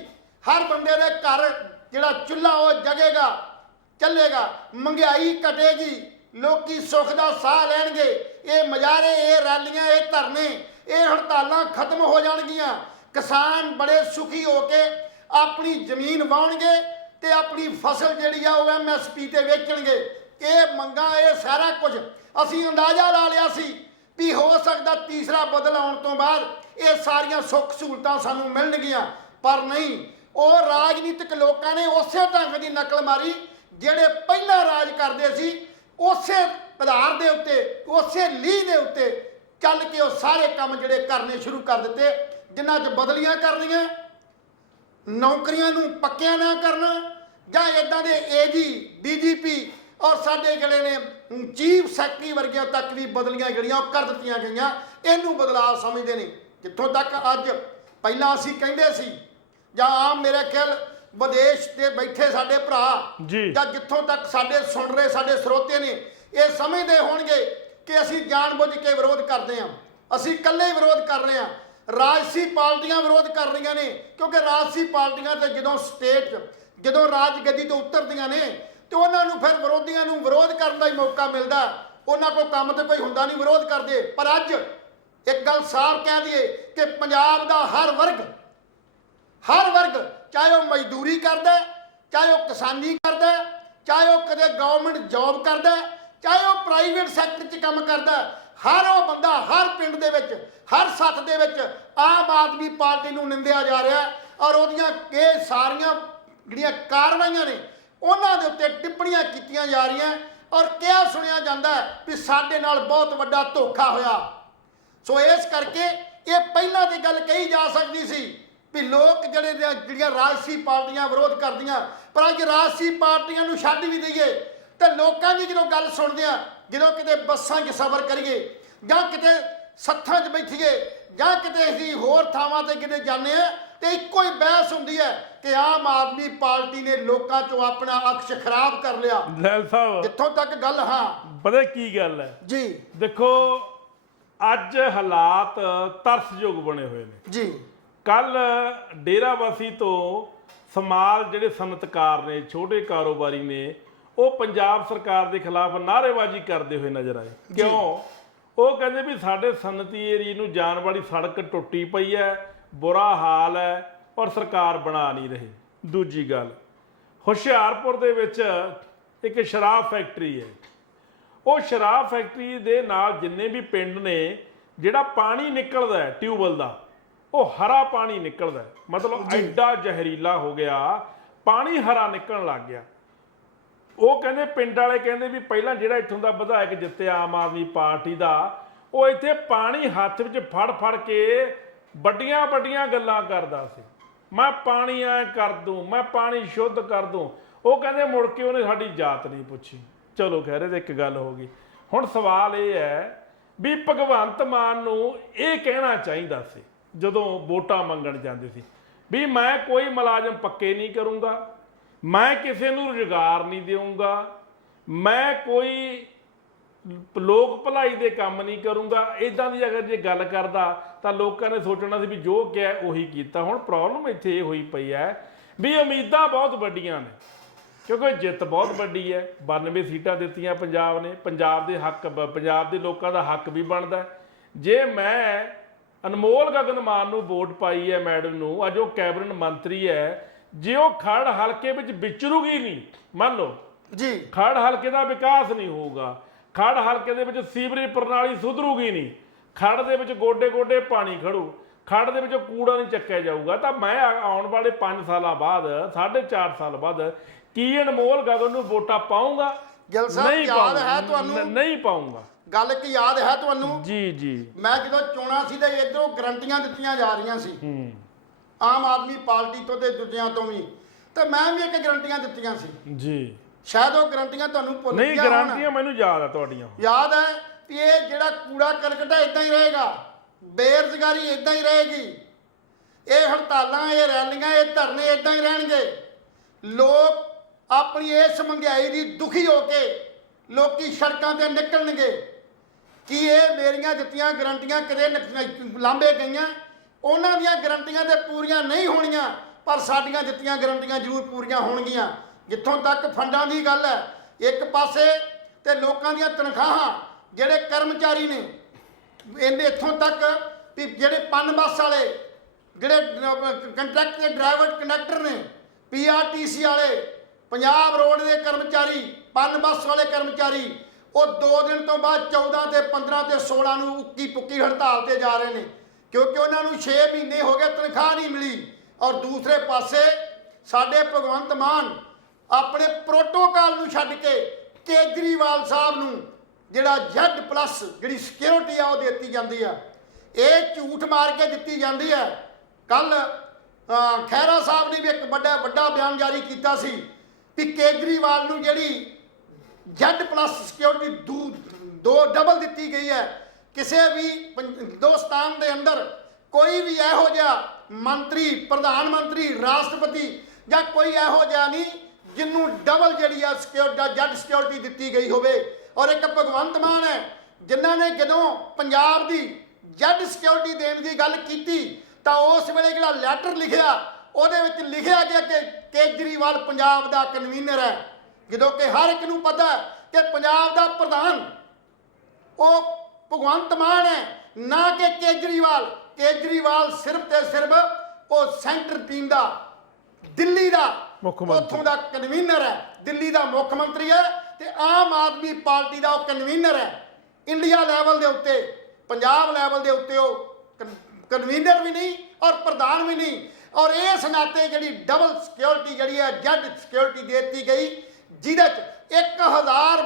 ਹਰ ਬੰਦੇ ਦੇ ਘਰ ਜਿਹੜਾ ਚੁੱਲ੍ਹਾ ਉਹ ਜਗੇਗਾ, ਚੱਲੇਗਾ, ਮਹਿੰਗਾਈ ਘਟੇਗੀ, ਲੋਕੀ ਸੁੱਖ ਦਾ ਸਾਹ ਲੈਣਗੇ। ਇਹ ਮਜ਼ਾਰੇ, ਇਹ ਰੈਲੀਆਂ, ਇਹ ਧਰਨੇ, ਇਹ ਹੜਤਾਲਾਂ ਖਤਮ ਹੋ ਜਾਣਗੀਆਂ। ਕਿਸਾਨ ਬੜੇ ਸੁਖੀ ਹੋ ਕੇ ਆਪਣੀ ਜ਼ਮੀਨ ਵਾਹੁਣਗੇ ਤੇ ਆਪਣੀ ਫਸਲ ਜਿਹੜੀ ਆ ਉਹ MSP ਤੇ ਵੇਚਣਗੇ। ਇਹ ਮੰਗਾਂ, ਇਹ ਸਾਰਾ ਕੁਝ ਅਸੀਂ ਅੰਦਾਜ਼ਾ ਲਾ ਲਿਆ ਸੀ ਵੀ ਹੋ ਸਕਦਾ ਤੀਸਰਾ ਬਦਲ ਆਉਣ ਤੋਂ ਬਾਅਦ ਇਹ ਸਾਰੀਆਂ ਸੁੱਖ ਸਹੂਲਤਾਂ ਸਾਨੂੰ ਮਿਲਣਗੀਆਂ, ਪਰ ਨਹੀਂ। ਉਹ ਰਾਜਨੀਤਿਕ ਲੋਕਾਂ ਨੇ ਉਸੇ ਢੰਗ ਦੀ ਨਕਲ ਮਾਰੀ ਜਿਹੜੇ ਪਹਿਲਾਂ ਰਾਜ ਕਰਦੇ ਸੀ, ਉਸੇ ਆਧਾਰ ਦੇ ਉੱਤੇ, ਉਸੇ ਲੀਹ ਦੇ ਉੱਤੇ ਚੱਲ ਕੇ ਉਹ ਸਾਰੇ ਕੰਮ ਜਿਹੜੇ ਕਰਨੇ ਸ਼ੁਰੂ ਕਰ ਦਿੱਤੇ, ਜਿਨ੍ਹਾਂ 'ਚ ਬਦਲੀਆਂ ਕਰਨੀਆਂ, ਨੌਕਰੀਆਂ ਨੂੰ ਪੱਕਿਆਂ ਨਾ ਕਰਨਾ, ਜਾਂ ਇਦਾਂ ਦੇ AG DGP ਔਰ ਸਾਡੇ ਜਿਹੜੇ ਨੇ ਚੀਫ ਸੈਕਟਰੀ ਵਰਗਿਆਂ ਤੱਕ ਵੀ ਬਦਲੀਆਂ ਜਿਹੜੀਆਂ ਉਹ ਕਰ ਦਿੱਤੀਆਂ ਗਈਆਂ। ਇਹਨੂੰ ਬਦਲਾਅ ਸਮਝਦੇ ਨੇ। ਜਿੱਥੋਂ ਤੱਕ ਅੱਜ ਪਹਿਲਾਂ ਅਸੀਂ ਕਹਿੰਦੇ ਸੀ, ਜਾਂ ਆਮ ਮੇਰੇ ਖਿਆਲ ਵਿਦੇਸ਼ ਤੇ ਬੈਠੇ ਸਾਡੇ ਭਰਾ ਜਾਂ ਜਿੱਥੋਂ ਤੱਕ ਸਾਡੇ ਸੁਣ ਰਹੇ ਸਾਡੇ ਸਰੋਤੇ ਨੇ, ਇਹ ਸਮਝਦੇ ਹੋਣਗੇ ਕਿ ਅਸੀਂ ਜਾਣਬੁੱਝ ਕੇ ਵਿਰੋਧ ਕਰਦੇ ਹਾਂ, ਅਸੀਂ ਇਕੱਲੇ ਹੀ ਵਿਰੋਧ ਕਰ ਰਹੇ ਹਾਂ। ਰਾਜਸੀ ਪਾਰਟੀਆਂ ਵਿਰੋਧ ਕਰ ਰਹੀਆਂ ਨੇ, ਕਿਉਂਕਿ ਰਾਜਸੀ ਪਾਰਟੀਆਂ ਤੇ ਜਦੋਂ ਸਟੇਟ 'ਚ ਜਦੋਂ ਰਾਜਗੱਦੀ ਤੋਂ ਉਤਰਦੀਆਂ ਨੇ ਤੇ ਉਹਨਾਂ ਨੂੰ ਫਿਰ ਵਿਰੋਧੀਆਂ ਨੂੰ ਵਿਰੋਧ ਕਰਨ ਦਾ ਹੀ ਮੌਕਾ ਮਿਲਦਾ। ਉਹਨਾਂ ਕੋਲ ਕੰਮ ਤੇ ਕੋਈ ਹੁੰਦਾ ਨਹੀਂ, ਵਿਰੋਧ ਕਰਦੇ। ਪਰ ਅੱਜ ਇੱਕ ਗੱਲ ਸਾਫ਼ ਕਹਿ ਦਈਏ ਕਿ ਪੰਜਾਬ ਦਾ ਹਰ ਵਰਗ, ਚਾਹੇ ਉਹ ਮਜ਼ਦੂਰੀ ਕਰਦਾ, ਚਾਹੇ ਉਹ ਕਿਸਾਨੀ ਕਰਦਾ, ਚਾਹੇ ਉਹ ਕਦੇ ਗਵਰਨਮੈਂਟ ਜੌਬ ਕਰਦਾ, ਚਾਹੇ ਉਹ ਪ੍ਰਾਈਵੇਟ ਸੈਕਟਰ 'ਚ ਕੰਮ ਕਰਦਾ, ਹਰ ਉਹ ਬੰਦਾ ਹਰ ਪਿੰਡ ਦੇ ਵਿੱਚ, ਹਰ ਸੱਥ ਦੇ ਵਿੱਚ ਆਮ ਆਦਮੀ ਪਾਰਟੀ ਨੂੰ ਨਿੰਦਿਆ ਜਾ ਰਿਹਾ। ਔਰ ਉਹਦੀਆਂ ਇਹ ਸਾਰੀਆਂ ਜਿਹੜੀਆਂ ਕਾਰਵਾਈਆਂ ਨੇ ਉਹਨਾਂ ਦੇ ਉੱਤੇ ਟਿੱਪਣੀਆਂ ਕੀਤੀਆਂ ਜਾ ਰਹੀਆਂ ਔਰ ਕਿਹਾ ਸੁਣਿਆ ਜਾਂਦਾ ਵੀ ਸਾਡੇ ਨਾਲ ਬਹੁਤ ਵੱਡਾ ਧੋਖਾ ਹੋਇਆ। ਸੋ ਇਸ ਕਰਕੇ ਇਹ ਪਹਿਲਾਂ ਦੀ ਗੱਲ ਕਹੀ ਜਾ ਸਕਦੀ ਸੀ ਵੀ ਲੋਕ ਜਿਹੜੀਆਂ ਰਾਜਸੀ ਪਾਰਟੀਆਂ ਵਿਰੋਧ ਕਰਦੀਆਂ, ਪਰ ਅੱਜ ਰਾਜਸੀ ਪਾਰਟੀਆਂ ਨੂੰ ਛੱਡ ਵੀ ਦਈਏ ਤੇ ਲੋਕਾਂ ਦੀ ਜਦੋਂ ਗੱਲ ਸੁਣਦੇ ਆ, ਜਦੋਂ ਕਿਤੇ ਬੱਸਾਂ 'ਚ ਸਫ਼ਰ ਕਰੀਏ ਜਾਂ ਕਿਤੇ ਸੱਥਾਂ 'ਚ ਬੈਠੀਏ ਜਾਂ ਕਿਤੇ ਅਸੀਂ ਹੋਰ ਥਾਵਾਂ ਤੇ ਕਿਤੇ ਜਾਂਦੇ ਆ, ਤੇ ਇੱਕੋ ਹੀ ਬਹਿਸ ਹੁੰਦੀ ਹੈ ਕਿ ਆਮ ਆਦਮੀ ਪਾਰਟੀ ਨੇ ਲੋਕਾਂ 'ਚੋਂ ਆਪਣਾ ਅਕਸ਼ ਖਰਾਬ ਕਰ ਲਿਆ। ਲੈਲ ਸਾਹਿਬ ਜਿੱਥੋਂ ਤੱਕ ਗੱਲ, ਹਾਂ ਪਤਾ ਕੀ ਗੱਲ ਹੈ ਜੀ, ਦੇਖੋ ਅੱਜ ਹਾਲਾਤ ਤਰਸਯੋਗ ਬਣੇ ਹੋਏ ਨੇ ਜੀ। ਕੱਲ ਡੇਰਾਵਾਸੀ ਤੋਂ ਸਮਾਲ ਜਿਹੜੇ ਸਨਅਤਕਾਰ ਨੇ, ਛੋਟੇ ਕਾਰੋਬਾਰੀ ਨੇ, ਉਹ ਪੰਜਾਬ ਸਰਕਾਰ ਦੇ ਖਿਲਾਫ ਨਾਅਰੇਬਾਜ਼ੀ ਕਰਦੇ ਹੋਏ ਨਜ਼ਰ ਆਏ। ਕਿਉਂ? ਉਹ ਕਹਿੰਦੇ ਵੀ ਸਾਡੇ ਸਨਅਤੀ ਏਰੀਏ ਨੂੰ ਜਾਣ ਵਾਲੀ ਸੜਕ ਟੁੱਟੀ ਪਈ ਹੈ, ਬੁਰਾ ਹਾਲ ਹੈ ਔਰ ਸਰਕਾਰ ਬਣਾ ਨਹੀਂ ਰਹੀ। ਦੂਜੀ ਗੱਲ, ਹੁਸ਼ਿਆਰਪੁਰ ਦੇ ਵਿੱਚ ਇੱਕ ਸ਼ਰਾਬ ਫੈਕਟਰੀ ਹੈ। ਉਹ ਸ਼ਰਾਬ ਫੈਕਟਰੀ ਦੇ ਨਾਲ ਜਿੰਨੇ ਵੀ ਪਿੰਡ ਨੇ, ਜਿਹੜਾ ਪਾਣੀ ਨਿਕਲਦਾ ਹੈ ਟਿਊਬਵੈੱਲ ਦਾ, ਉਹ ਹਰਾ ਪਾਣੀ ਨਿਕਲਦਾ ਹੈ। ਮਤਲਬ ਐਡਾ ਜ਼ਹਿਰੀਲਾ ਹੋ ਗਿਆ, ਪਾਣੀ ਹਰਾ ਨਿਕਲਣ ਲੱਗ ਗਿਆ। ਉਹ ਕਹਿੰਦੇ, ਪਿੰਡ ਵਾਲੇ ਕਹਿੰਦੇ ਵੀ ਪਹਿਲਾਂ ਜਿਹੜਾ ਇੱਥੋਂ ਦਾ ਵਿਧਾਇਕ ਜਿੱਤਿਆ ਆਮ ਆਦਮੀ ਪਾਰਟੀ ਦਾ, ਉਹ ਇੱਥੇ ਪਾਣੀ ਹੱਥ ਵਿੱਚ ਫੜ ਫੜ ਕੇ ਵੱਡੀਆਂ ਵੱਡੀਆਂ ਗੱਲਾਂ ਕਰਦਾ ਸੀ, ਮੈਂ ਪਾਣੀ ਐ ਕਰ ਦੂੰ, ਮੈਂ ਪਾਣੀ ਸ਼ੁੱਧ ਕਰ ਦੂੰ। ਉਹ ਕਹਿੰਦੇ ਮੁੜ ਕੇ ਉਹਨੇ ਸਾਡੀ ਜਾਤ ਨਹੀਂ ਪੁੱਛੀ। ਚਲੋ ਖੈਰ, ਇਹਦੇ ਇੱਕ ਗੱਲ ਹੋ ਗਈ। ਹੁਣ ਸਵਾਲ ਇਹ ਹੈ ਵੀ ਭਗਵੰਤ ਮਾਨ ਨੂੰ ਇਹ ਕਹਿਣਾ ਚਾਹੀਦਾ ਸੀ ਜਦੋਂ ਵੋਟਾਂ ਮੰਗਣ ਜਾਂਦੇ ਸੀ ਵੀ ਮੈਂ ਕੋਈ ਮੁਲਾਜ਼ਮ ਪੱਕੇ ਨਹੀਂ ਕਰੂੰਗਾ, ਮੈਂ ਕਿਸੇ ਨੂੰ ਰੁਜ਼ਗਾਰ ਨਹੀਂ ਦੇਵਾਂਗਾ, ਮੈਂ ਕੋਈ ਲੋਕ ਭਲਾਈ ਦੇ ਕੰਮ ਨਹੀਂ ਕਰੂੰਗਾ। ਇਦਾਂ ਦੀ ਅਗਰ ਜੇ ਗੱਲ ਕਰਦਾ ਤਾਂ ਲੋਕਾਂ ਨੇ ਸੋਚਣਾ ਸੀ ਵੀ ਜੋ ਕਿਹਾ ਉਹੀ ਕੀਤਾ। ਹੁਣ ਪ੍ਰੋਬਲਮ ਇੱਥੇ ਇਹ ਹੋਈ ਪਈ ਹੈ ਵੀ ਉਮੀਦਾਂ ਬਹੁਤ ਵੱਡੀਆਂ ਨੇ, ਕਿਉਂਕਿ ਜਿੱਤ ਬਹੁਤ ਵੱਡੀ ਹੈ। 92 ਸੀਟਾਂ ਦਿੱਤੀਆਂ ਪੰਜਾਬ ਨੇ, ਪੰਜਾਬ ਦੇ ਹੱਕ, ਪੰਜਾਬ ਦੇ ਲੋਕਾਂ ਦਾ ਹੱਕ ਵੀ ਬਣਦਾ। ਜੇ ਮੈਂ ਅਨਮੋਲ ਗਗਨ ਮਾਨ ਨੂੰ ਵੋਟ ਪਾਈ ਹੈ, ਮੈਡਮ ਨੂੰ, ਅੱਜ ਉਹ ਕੈਬਨਿਟ ਮੰਤਰੀ ਹੈ, ਜੇ ਉਹ ਖਰੜ ਹਲਕੇ ਵਿੱਚ ਵਿਚਰੂਗੀ ਨਹੀਂ, ਮੰਨ ਲਓ ਜੀ, ਖਰੜ ਹਲਕੇ ਦਾ ਵਿਕਾਸ ਨਹੀਂ ਹੋਊਗਾ, ਖਰੜ ਹਲਕੇ ਦੇ ਵਿੱਚ ਸੀਵਰੇਜ ਪ੍ਰਣਾਲੀ ਸੁਧਰੂਗੀ ਨਹੀਂ, ਖਰੜ ਦੇ ਵਿੱਚ ਗੋਡੇ ਗੋਡੇ ਪਾਣੀ ਖੜੂ, ਖਰੜ ਦੇ ਵਿੱਚ ਕੂੜਾ ਨਹੀਂ ਚੱਕਿਆ ਜਾਊਗਾ, ਤਾਂ ਮੈਂ ਆਉਣ ਵਾਲੇ 5 ਸਾਲਾਂ ਬਾਅਦ, 4.5 ਸਾਲ ਬਾਅਦ ਕੀ ਅਨਮੋਲ ਗਗਨ ਨੂੰ ਵੋਟਾਂ ਪਾਊਂਗਾ? ਗਿੱਲ ਸਾਹਿਬ, ਯਾਦ ਹੈ ਤੁਹਾਨੂੰ? ਨਹੀਂ ਪਾਊਂਗਾ। ਗੱਲ ਇੱਕ ਯਾਦ ਹੈ ਤੁਹਾਨੂੰ? ਜੀ ਜੀ। ਮੈਂ ਜਦੋਂ ਚੋਣਾਂ ਸੀ ਤੇ ਇਧਰੋਂ ਗਰੰਟੀਆਂ ਦਿੱਤੀਆਂ ਜਾ ਰਹੀਆਂ ਸੀ ਆਮ ਆਦਮੀ ਪਾਰਟੀ ਤੋਂ ਤੇ ਦੂਜਿਆਂ ਤੋਂ ਵੀ, ਤੇ ਮੈਂ ਵੀ ਇੱਕ ਗਰੰਟੀਆਂ ਦਿੱਤੀਆਂ ਸੀ ਜੀ। ਸ਼ਾਇਦ ਉਹ ਗਰੰਟੀਆਂ ਤੁਹਾਨੂੰ ਭੁੱਲ ਗਈਆਂ। ਨਹੀਂ, ਗਰੰਟੀਆਂ ਮੈਨੂੰ ਯਾਦ ਆ ਤੁਹਾਡੀਆਂ। ਯਾਦ ਹੈ ਵੀ ਇਹ ਜਿਹੜਾ ਕੂੜਾ ਕਰਕਟ ਹੈ ਇਦਾਂ ਹੀ ਰਹੇਗਾ, ਬੇਰੁਜ਼ਗਾਰੀ ਇਦਾਂ ਹੀ ਰਹੇਗੀ, ਇਹ ਹੜਤਾਲਾਂ, ਇਹ ਰੈਲੀਆਂ, ਇਹ ਧਰਨੇ ਇਦਾਂ ਹੀ ਰਹਿਣਗੇ। ਲੋਕ ਆਪਣੀ ਇਸ ਮਹਿੰਗਾਈ ਦੀ ਦੁਖੀ ਹੋ ਕੇ ਲੋਕੀ ਸੜਕਾਂ ਤੇ ਨਿਕਲਣਗੇ। ਕੀ ਇਹ ਮੇਰੀਆਂ ਦਿੱਤੀਆਂ ਗਰੰਟੀਆਂ ਕਿਤੇ ਲਾਂਭੇ ਗਈਆਂ? ਉਹਨਾਂ ਦੀਆਂ ਗਰੰਟੀਆਂ ਤੇ ਪੂਰੀਆਂ ਨਹੀਂ ਹੋਣੀਆਂ, ਪਰ ਸਾਡੀਆਂ ਦਿੱਤੀਆਂ ਗਰੰਟੀਆਂ ਜ਼ਰੂਰ ਪੂਰੀਆਂ ਹੋਣਗੀਆਂ। ਜਿੱਥੋਂ ਤੱਕ ਫੰਡਾਂ ਦੀ ਗੱਲ ਹੈ, ਇੱਕ ਪਾਸੇ ਤੇ ਲੋਕਾਂ ਦੀਆਂ ਤਨਖਾਹਾਂ, ਜਿਹੜੇ ਕਰਮਚਾਰੀ ਨੇ, ਇਹਨੇ ਇੱਥੋਂ ਤੱਕ ਵੀ ਜਿਹੜੇ ਪਨ ਬੱਸ ਵਾਲੇ, ਜਿਹੜੇ ਕੰਟਰੈਕਟ ਦੇ ਡਰਾਈਵਰ ਕੰਡਕਟਰ ਨੇ, PRTC ਵਾਲੇ, ਪੰਜਾਬ ਰੋਡ ਦੇ ਕਰਮਚਾਰੀ, ਪਨ ਬੱਸ ਵਾਲੇ ਕਰਮਚਾਰੀ, ਉਹ 2 ਦਿਨ ਤੋਂ ਬਾਅਦ 14 ਤੇ 15 ਤੇ 16 ਨੂੰ ਉੱਕੀ ਪੁੱਕੀ ਹੜਤਾਲ ਤੇ ਜਾ ਰਹੇ ਨੇ, ਕਿਉਂਕਿ ਉਹਨਾਂ ਨੂੰ 6 ਮਹੀਨੇ ਹੋ ਗਏ ਤਨਖਾਹ ਨਹੀਂ ਮਿਲੀ। ਔਰ ਦੂਸਰੇ ਪਾਸੇ ਸਾਡੇ ਭਗਵੰਤ ਮਾਨ ਆਪਣੇ ਪ੍ਰੋਟੋਕਾਲ ਨੂੰ ਛੱਡ ਕੇ ਕੇਜਰੀਵਾਲ ਸਾਹਿਬ ਨੂੰ ਜਿਹੜਾ Z+ ਜਿਹੜੀ ਸਿਕਿਉਰਿਟੀ ਆ ਉਹ ਦਿੱਤੀ ਜਾਂਦੀ ਆ, ਇਹ ਝੂਠ ਮਾਰ ਕੇ ਦਿੱਤੀ ਜਾਂਦੀ ਹੈ। ਕੱਲ ਖਹਿਰਾ ਸਾਹਿਬ ਨੇ ਵੀ ਇੱਕ ਵੱਡਾ ਬਿਆਨ ਜਾਰੀ ਕੀਤਾ ਸੀ ਵੀ ਕੇਜਰੀਵਾਲ ਨੂੰ ਜਿਹੜੀ Z+ ਸਿਕਿਉਰਿਟੀ ਡਬਲ ਦਿੱਤੀ ਗਈ ਹੈ। ਕਿਸੇ ਵੀ ਹਿੰਦੁਸਤਾਨ ਦੇ ਅੰਦਰ ਕੋਈ ਵੀ ਇਹੋ ਜਿਹਾ ਮੰਤਰੀ, ਪ੍ਰਧਾਨ ਮੰਤਰੀ, ਰਾਸ਼ਟਰਪਤੀ ਜਾਂ ਕੋਈ ਇਹੋ ਜਿਹਾ ਨਹੀਂ ਜਿਹਨੂੰ ਡਬਲ ਜਿਹੜੀ ਆ ਸਿਕਿਉਰਿਟੀ ਦਿੱਤੀ ਗਈ ਹੋਵੇ। ਔਰ ਇੱਕ ਭਗਵੰਤ ਮਾਨ ਹੈ ਜਿਨ੍ਹਾਂ ਨੇ ਜਦੋਂ ਪੰਜਾਬ ਦੀ ਸਿਕਿਉਰਿਟੀ ਦੇਣ ਦੀ ਗੱਲ ਕੀਤੀ ਤਾਂ ਉਸ ਵੇਲੇ ਜਿਹੜਾ ਲੈਟਰ ਲਿਖਿਆ ਉਹਦੇ ਵਿੱਚ ਲਿਖਿਆ ਗਿਆ ਕਿ ਕੇਜਰੀਵਾਲ ਪੰਜਾਬ ਦਾ ਕਨਵੀਨਰ ਹੈ, ਜਦੋਂ ਕਿ ਹਰ ਇੱਕ ਨੂੰ ਪਤਾ ਕਿ ਪੰਜਾਬ ਦਾ ਪ੍ਰਧਾਨ ਉਹ ਭਗਵੰਤ ਮਾਨ ਹੈ, ਨਾ ਕਿ ਕੇਜਰੀਵਾਲ। ਕੇਜਰੀਵਾਲ ਸਿਰਫ ਤੇ ਸਿਰਫ ਉਹ ਸੈਂਟਰ ਟੀਮ ਦਾ, ਦਿੱਲੀ ਦਾ ਉੱਥੋਂ ਦਾ ਕਨਵੀਨਰ ਹੈ, ਦਿੱਲੀ ਦਾ ਮੁੱਖ ਮੰਤਰੀ ਹੈ, ਤੇ ਆਮ ਆਦਮੀ ਪਾਰਟੀ ਦਾ ਉਹ ਕਨਵੀਨਰ ਹੈ। ਇੰਡੀਆ ਲੈਵਲ ਦੇ ਉੱਤੇ, ਪੰਜਾਬ ਲੈਵਲ ਦੇ ਉੱਤੇ ਉਹ ਕਨਵੀਨਰ ਵੀ ਨਹੀਂ ਔਰ ਪ੍ਰਧਾਨ ਵੀ ਨਹੀਂ। ਔਰ ਇਸ ਨਾਤੇ ਜਿਹੜੀ ਡਬਲ ਸਿਕਿਉਰਿਟੀ ਜਿਹੜੀ ਹੈ ਸਿਕਿਉਰਿਟੀ ਦੇ ਦਿੱਤੀ ਗਈ, ਜਿਹਦੇ 'ਚ 1000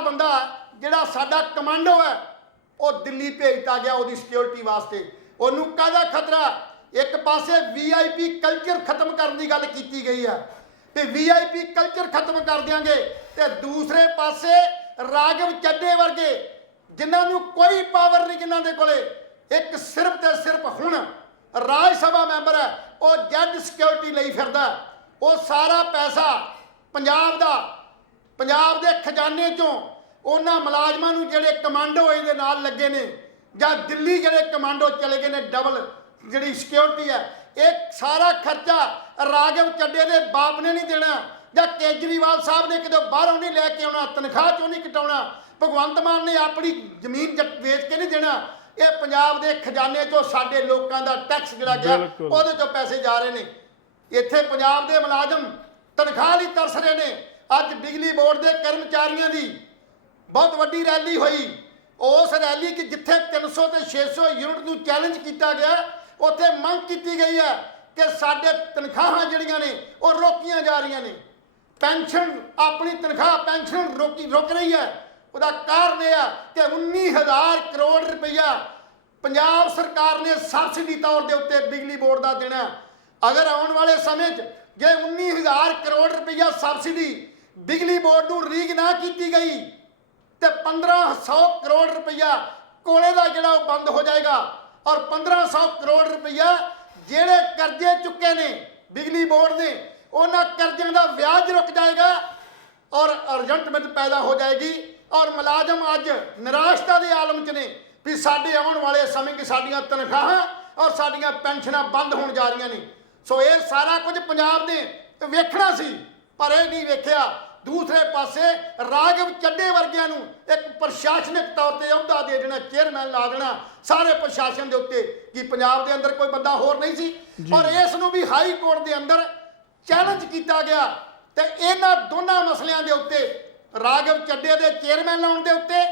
ਬੰਦਾ ਜਿਹੜਾ ਸਾਡਾ ਕਮਾਂਡੋ ਹੈ ਉਹ ਦਿੱਲੀ ਭੇਜਤਾ ਗਿਆ ਉਹਦੀ ਸਿਕਿਉਰਿਟੀ ਵਾਸਤੇ। ਉਹਨੂੰ ਕਾਹਦਾ ਖਤਰਾ? ਇੱਕ ਪਾਸੇ ਵੀਆਈਪੀ ਕਲਚਰ ਖਤਮ ਕਰਨ ਦੀ ਗੱਲ ਕੀਤੀ ਗਈ ਆ ਤੇ ਵੀਆਈਪੀ ਕਲਚਰ ਖਤਮ ਕਰ ਦਿਆਂਗੇ, ਤੇ ਦੂਸਰੇ ਪਾਸੇ ਰਾਘਵ ਚੱਡੇ ਵਰਗੇ ਜਿਨ੍ਹਾਂ ਨੂੰ ਕੋਈ ਪਾਵਰ ਨਹੀਂ, ਜਿਨ੍ਹਾਂ ਦੇ ਕੋਲੇ ਇੱਕ ਸਿਰਫ ਤੇ ਸਿਰਫ ਹੁਣ ਰਾਜ ਸਭਾ ਮੈਂਬਰ ਹੈ, ਉਹ ਜੱਜ ਸਿਕਿਉਰਿਟੀ ਲਈ ਫਿਰਦਾ। ਉਹ ਸਾਰਾ ਪੈਸਾ ਪੰਜਾਬ ਦੇ ਖਜ਼ਾਨੇ ਚੋਂ ਉਹਨਾਂ ਮੁਲਾਜ਼ਮਾਂ ਨੂੰ ਜਿਹੜੇ ਕਮਾਂਡੋ ਇਹਦੇ ਨਾਲ ਲੱਗੇ ਨੇ ਜਾਂ ਦਿੱਲੀ ਜਿਹੜੇ ਕਮਾਂਡੋ ਚਲੇ ਗਏ ਨੇ, ਡਬਲ ਜਿਹੜੀ ਸਿਕਿਉਰਿਟੀ ਹੈ, ਇਹ ਸਾਰਾ ਖਰਚਾ ਰਾਘਵ ਚੱਡੇ ਦੇ ਬਾਪ ਨੇ ਨਹੀਂ ਦੇਣਾ ਜਾਂ ਕੇਜਰੀਵਾਲ ਸਾਹਿਬ ਨੇ ਕਿਤੇ ਬਾਹਰੋਂ ਨਹੀਂ ਲੈ ਕੇ ਆਉਣਾ, ਤਨਖਾਹ ਚੋਂ ਨਹੀਂ ਕਟਾਉਣਾ, ਭਗਵੰਤ ਮਾਨ ਨੇ ਆਪਣੀ ਜ਼ਮੀਨ ਵੇਚ ਕੇ ਨਹੀਂ ਦੇਣਾ। ਇਹ ਪੰਜਾਬ ਦੇ ਖਜ਼ਾਨੇ ਚੋਂ ਸਾਡੇ ਲੋਕਾਂ ਦਾ ਟੈਕਸ ਜਿਹੜਾ ਗਿਆ ਉਹਦੇ ਚੋਂ ਪੈਸੇ ਜਾ ਰਹੇ ਨੇ। ਇੱਥੇ ਪੰਜਾਬ ਦੇ ਮੁਲਾਜ਼ਮ ਤਨਖਾਹ ਲਈ ਤਰਸ ਰਹੇ ਨੇ। ਅੱਜ ਬਿਜਲੀ ਬੋਰਡ ਦੇ ਕਰਮਚਾਰੀਆਂ ਦੀ ਬਹੁਤ ਵੱਡੀ ਰੈਲੀ ਹੋਈ। ਉਸ ਰੈਲੀ ਕਿ ਜਿੱਥੇ 300 ਤੇ 600 ਯੂਨਿਟ ਨੂੰ ਚੈਲੰਜ ਕੀਤਾ ਗਿਆ, ਉੱਥੇ ਮੰਗ ਕੀਤੀ ਗਈ ਹੈ ਕਿ ਸਾਡੇ ਤਨਖਾਹਾਂ ਜਿਹੜੀਆਂ ਨੇ ਉਹ ਰੋਕੀਆਂ ਜਾ ਰਹੀਆਂ ਨੇ। ਪੈਨਸ਼ਨ, ਆਪਣੀ ਤਨਖਾਹ ਪੈਨਸ਼ਨ ਰੁਕ ਰਹੀ ਹੈ। ਉਹਦਾ ਕਾਰਨ ਇਹ ਆ ਕਿ 19,000 ਕਰੋੜ ਰੁਪਈਆ ਪੰਜਾਬ ਸਰਕਾਰ ਨੇ ਸਬਸਿਡੀ ਤੌਰ ਦੇ ਉੱਤੇ ਬਿਜਲੀ ਬੋਰਡ ਦਾ ਦੇਣਾ। ਅਗਰ ਆਉਣ ਵਾਲੇ ਸਮੇਂ 'ਚ ਜੇ 19,000 ਕਰੋੜ ਰੁਪਈਆ ਸਬਸਿਡੀ ਬਿਜਲੀ ਬੋਰਡ ਨੂੰ ਰੀਗ ਨਾ ਕੀਤੀ ਗਈ ਤੇ 1,500 ਕਰੋੜ ਰੁਪਈਆ ਕੋਲੇ ਦਾ ਜਿਹੜਾ ਉਹ ਬੰਦ ਹੋ ਜਾਏਗਾ। ਔਰ 1,500 ਕਰੋੜ ਰੁਪਈਆ ਜਿਹੜੇ ਕਰਜ਼ੇ ਚੁੱਕੇ ਨੇ ਬਿਜਲੀ ਬੋਰਡ ਨੇ, ਉਹਨਾਂ ਕਰਜ਼ਿਆਂ ਦਾ ਵਿਆਜ ਰੁਕ ਜਾਏਗਾ ਔਰ ਅਰਜੈਂਟਮੈਂਟ ਪੈਦਾ ਹੋ ਜਾਏਗੀ। ਔਰ ਮੁਲਾਜ਼ਮ ਅੱਜ ਨਿਰਾਸ਼ਤਾ ਦੇ ਆਲਮ 'ਚ ਨੇ ਵੀ ਸਾਡੇ ਆਉਣ ਵਾਲੇ ਸਮੇਂ 'ਚ ਸਾਡੀਆਂ ਤਨਖਾਹਾਂ ਔਰ ਸਾਡੀਆਂ ਪੈਨਸ਼ਨਾਂ ਬੰਦ ਹੋਣ ਜਾ ਰਹੀਆਂ ਨੇ। ਸੋ ਇਹ ਸਾਰਾ ਕੁਝ ਪੰਜਾਬ ਨੇ ਵੇਖਣਾ ਸੀ, ਪਰ ਇਹ ਨਹੀਂ ਵੇਖਿਆ। ਦੂਸਰੇ ਪਾਸੇ ਰਾਘਵ ਚੱਡੇ ਵਰਗਿਆਂ ਨੂੰ ਇੱਕ ਪ੍ਰਸ਼ਾਸਨਿਕ ਤੌਰ ਤੇ ਅਹੁਦਾ ਦੇ ਦੇਣਾ, ਚੇਅਰਮੈਨ ਲਾ ਦੇਣਾ ਸਾਰੇ ਪ੍ਰਸ਼ਾਸਨ ਦੇ ਉੱਤੇ, ਕਿ ਪੰਜਾਬ ਦੇ ਅੰਦਰ ਕੋਈ ਬੰਦਾ ਹੋਰ ਨਹੀਂ ਸੀ। ਔਰ ਇਸ ਨੂੰ ਵੀ ਹਾਈ ਕੋਰਟ ਦੇ ਅੰਦਰ ਚੈਲੰਜ ਕੀਤਾ ਗਿਆ। ਤੇ ਇਹਨਾਂ ਦੋਨਾਂ ਮਸਲਿਆਂ ਦੇ ਉੱਤੇ, ਰਾਘਵ ਚੱਡੇ ਦੇ ਚੇਅਰਮੈਨ ਲਾਉਣ ਦੇ ਉੱਤੇ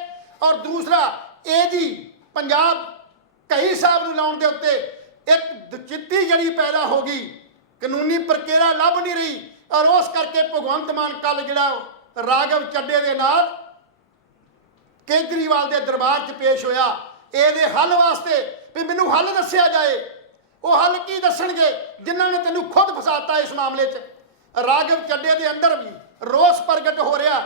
ਔਰ ਦੂਸਰਾ ਏਜੀ ਪੰਜਾਬ ਕਹੀ ਸਾਹਿਬ ਨੂੰ ਲਾਉਣ ਦੇ ਉੱਤੇ ਇੱਕ ਦੁਚਿੱਤੀ ਜਿਹੜੀ ਪੈਦਾ ਹੋ ਗਈ, ਕਾਨੂੰਨੀ ਪ੍ਰਕਿਰਿਆ ਲੱਭ ਨਹੀਂ ਰਹੀ। ਔਰ ਉਸ ਕਰਕੇ ਭਗਵੰਤ ਮਾਨ ਕੱਲ ਜਿਹੜਾ ਰਾਘਵ ਚੱਡੇ ਦੇ ਨਾਲ ਕੇਜਰੀਵਾਲ ਦੇ ਦਰਬਾਰ 'ਚ ਪੇਸ਼ ਹੋਇਆ ਇਹਦੇ ਹੱਲ ਵਾਸਤੇ ਵੀ ਮੈਨੂੰ ਹੱਲ ਦੱਸਿਆ ਜਾਏ। ਉਹ ਹੱਲ ਕੀ ਦੱਸਣਗੇ ਜਿਨ੍ਹਾਂ ਨੇ ਤੈਨੂੰ ਖੁਦ ਫਸਾਤਾ ਇਸ ਮਾਮਲੇ 'ਚ? ਰਾਘਵ ਚੱਡੇ ਦੇ ਅੰਦਰ ਵੀ ਰੋਸ ਪ੍ਰਗਟ ਹੋ ਰਿਹਾ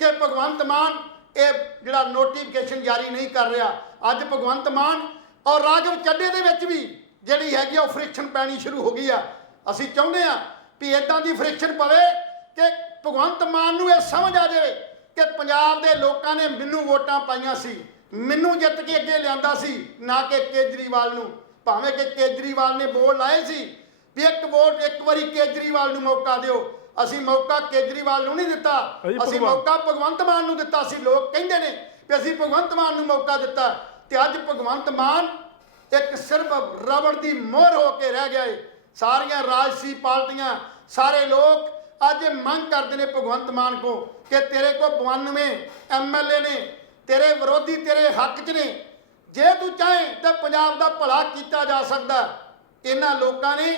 ਕਿ ਭਗਵੰਤ ਮਾਨ ਇਹ ਜਿਹੜਾ ਨੋਟੀਫਿਕੇਸ਼ਨ ਜਾਰੀ ਨਹੀਂ ਕਰ ਰਿਹਾ। ਅੱਜ ਭਗਵੰਤ ਮਾਨ ਔਰ ਰਾਘਵ ਚੱਡੇ ਦੇ ਵਿੱਚ ਵੀ ਜਿਹੜੀ ਹੈਗੀ ਉਹ ਫ੍ਰਿਕਸ਼ਨ ਪੈਣੀ ਸ਼ੁਰੂ ਹੋ ਗਈ ਆ। ਅਸੀਂ ਚਾਹੁੰਦੇ ਆ ਵੀ ਇਦਾਂ ਦੀ ਫ੍ਰਿਕਸ਼ਨ ਪਵੇ ਕਿ ਭਗਵੰਤ ਮਾਨ ਨੂੰ ਇਹ ਸਮਝ ਆ ਜਾਵੇ ਕਿ ਪੰਜਾਬ ਦੇ ਲੋਕਾਂ ਨੇ ਮੈਨੂੰ ਵੋਟਾਂ ਪਾਈਆਂ ਸੀ, ਮੈਨੂੰ ਜਿੱਤ ਕੇ ਅੱਗੇ ਲਿਆਂਦਾ ਸੀ, ਨਾ ਕਿ ਕੇਜਰੀਵਾਲ ਨੂੰ। ਭਾਵੇਂ ਕਿ ਕੇਜਰੀਵਾਲ ਨੇ ਬੋਲ ਲਾਏ ਸੀ ਵੀ ਇੱਕ ਵੋਟ ਇੱਕ ਵਾਰੀ ਕੇਜਰੀਵਾਲ ਨੂੰ ਮੌਕਾ ਦਿਓ। ਅਸੀਂ ਮੌਕਾ ਕੇਜਰੀਵਾਲ ਨੂੰ ਨਹੀਂ ਦਿੱਤਾ, ਅਸੀਂ ਮੌਕਾ ਭਗਵੰਤ ਮਾਨ ਨੂੰ ਦਿੱਤਾ ਸੀ। ਲੋਕ ਕਹਿੰਦੇ ਨੇ ਵੀ ਅਸੀਂ ਭਗਵੰਤ ਮਾਨ ਨੂੰ ਮੌਕਾ ਦਿੱਤਾ, ਤੇ ਅੱਜ ਭਗਵੰਤ ਮਾਨ ਇੱਕ ਸਿਰਫ ਰਬੜ ਦੀ ਮੋਹਰ ਹੋ ਕੇ ਰਹਿ ਗਿਆ ਏ। ਸਾਰੀਆਂ ਰਾਜਸੀ ਪਾਰਟੀਆਂ, ਸਾਰੇ ਲੋਕ ਅੱਜ ਮੰਗ ਕਰਦੇ ਨੇ ਭਗਵੰਤ ਮਾਨ ਕੋ ਕਿ ਤੇਰੇ ਕੋ 92 ਐਮਐਲਏ ਨੇ, ਤੇਰੇ ਵਿਰੋਧੀ ਤੇਰੇ ਹੱਕ 'ਚ ਨੇ, ਜੇ ਤੂੰ ਚਾਹੇ ਤਾਂ ਪੰਜਾਬ ਦਾ ਭਲਾ ਕੀਤਾ ਜਾ ਸਕਦਾ। ਇਹਨਾਂ ਲੋਕਾਂ ਨੇ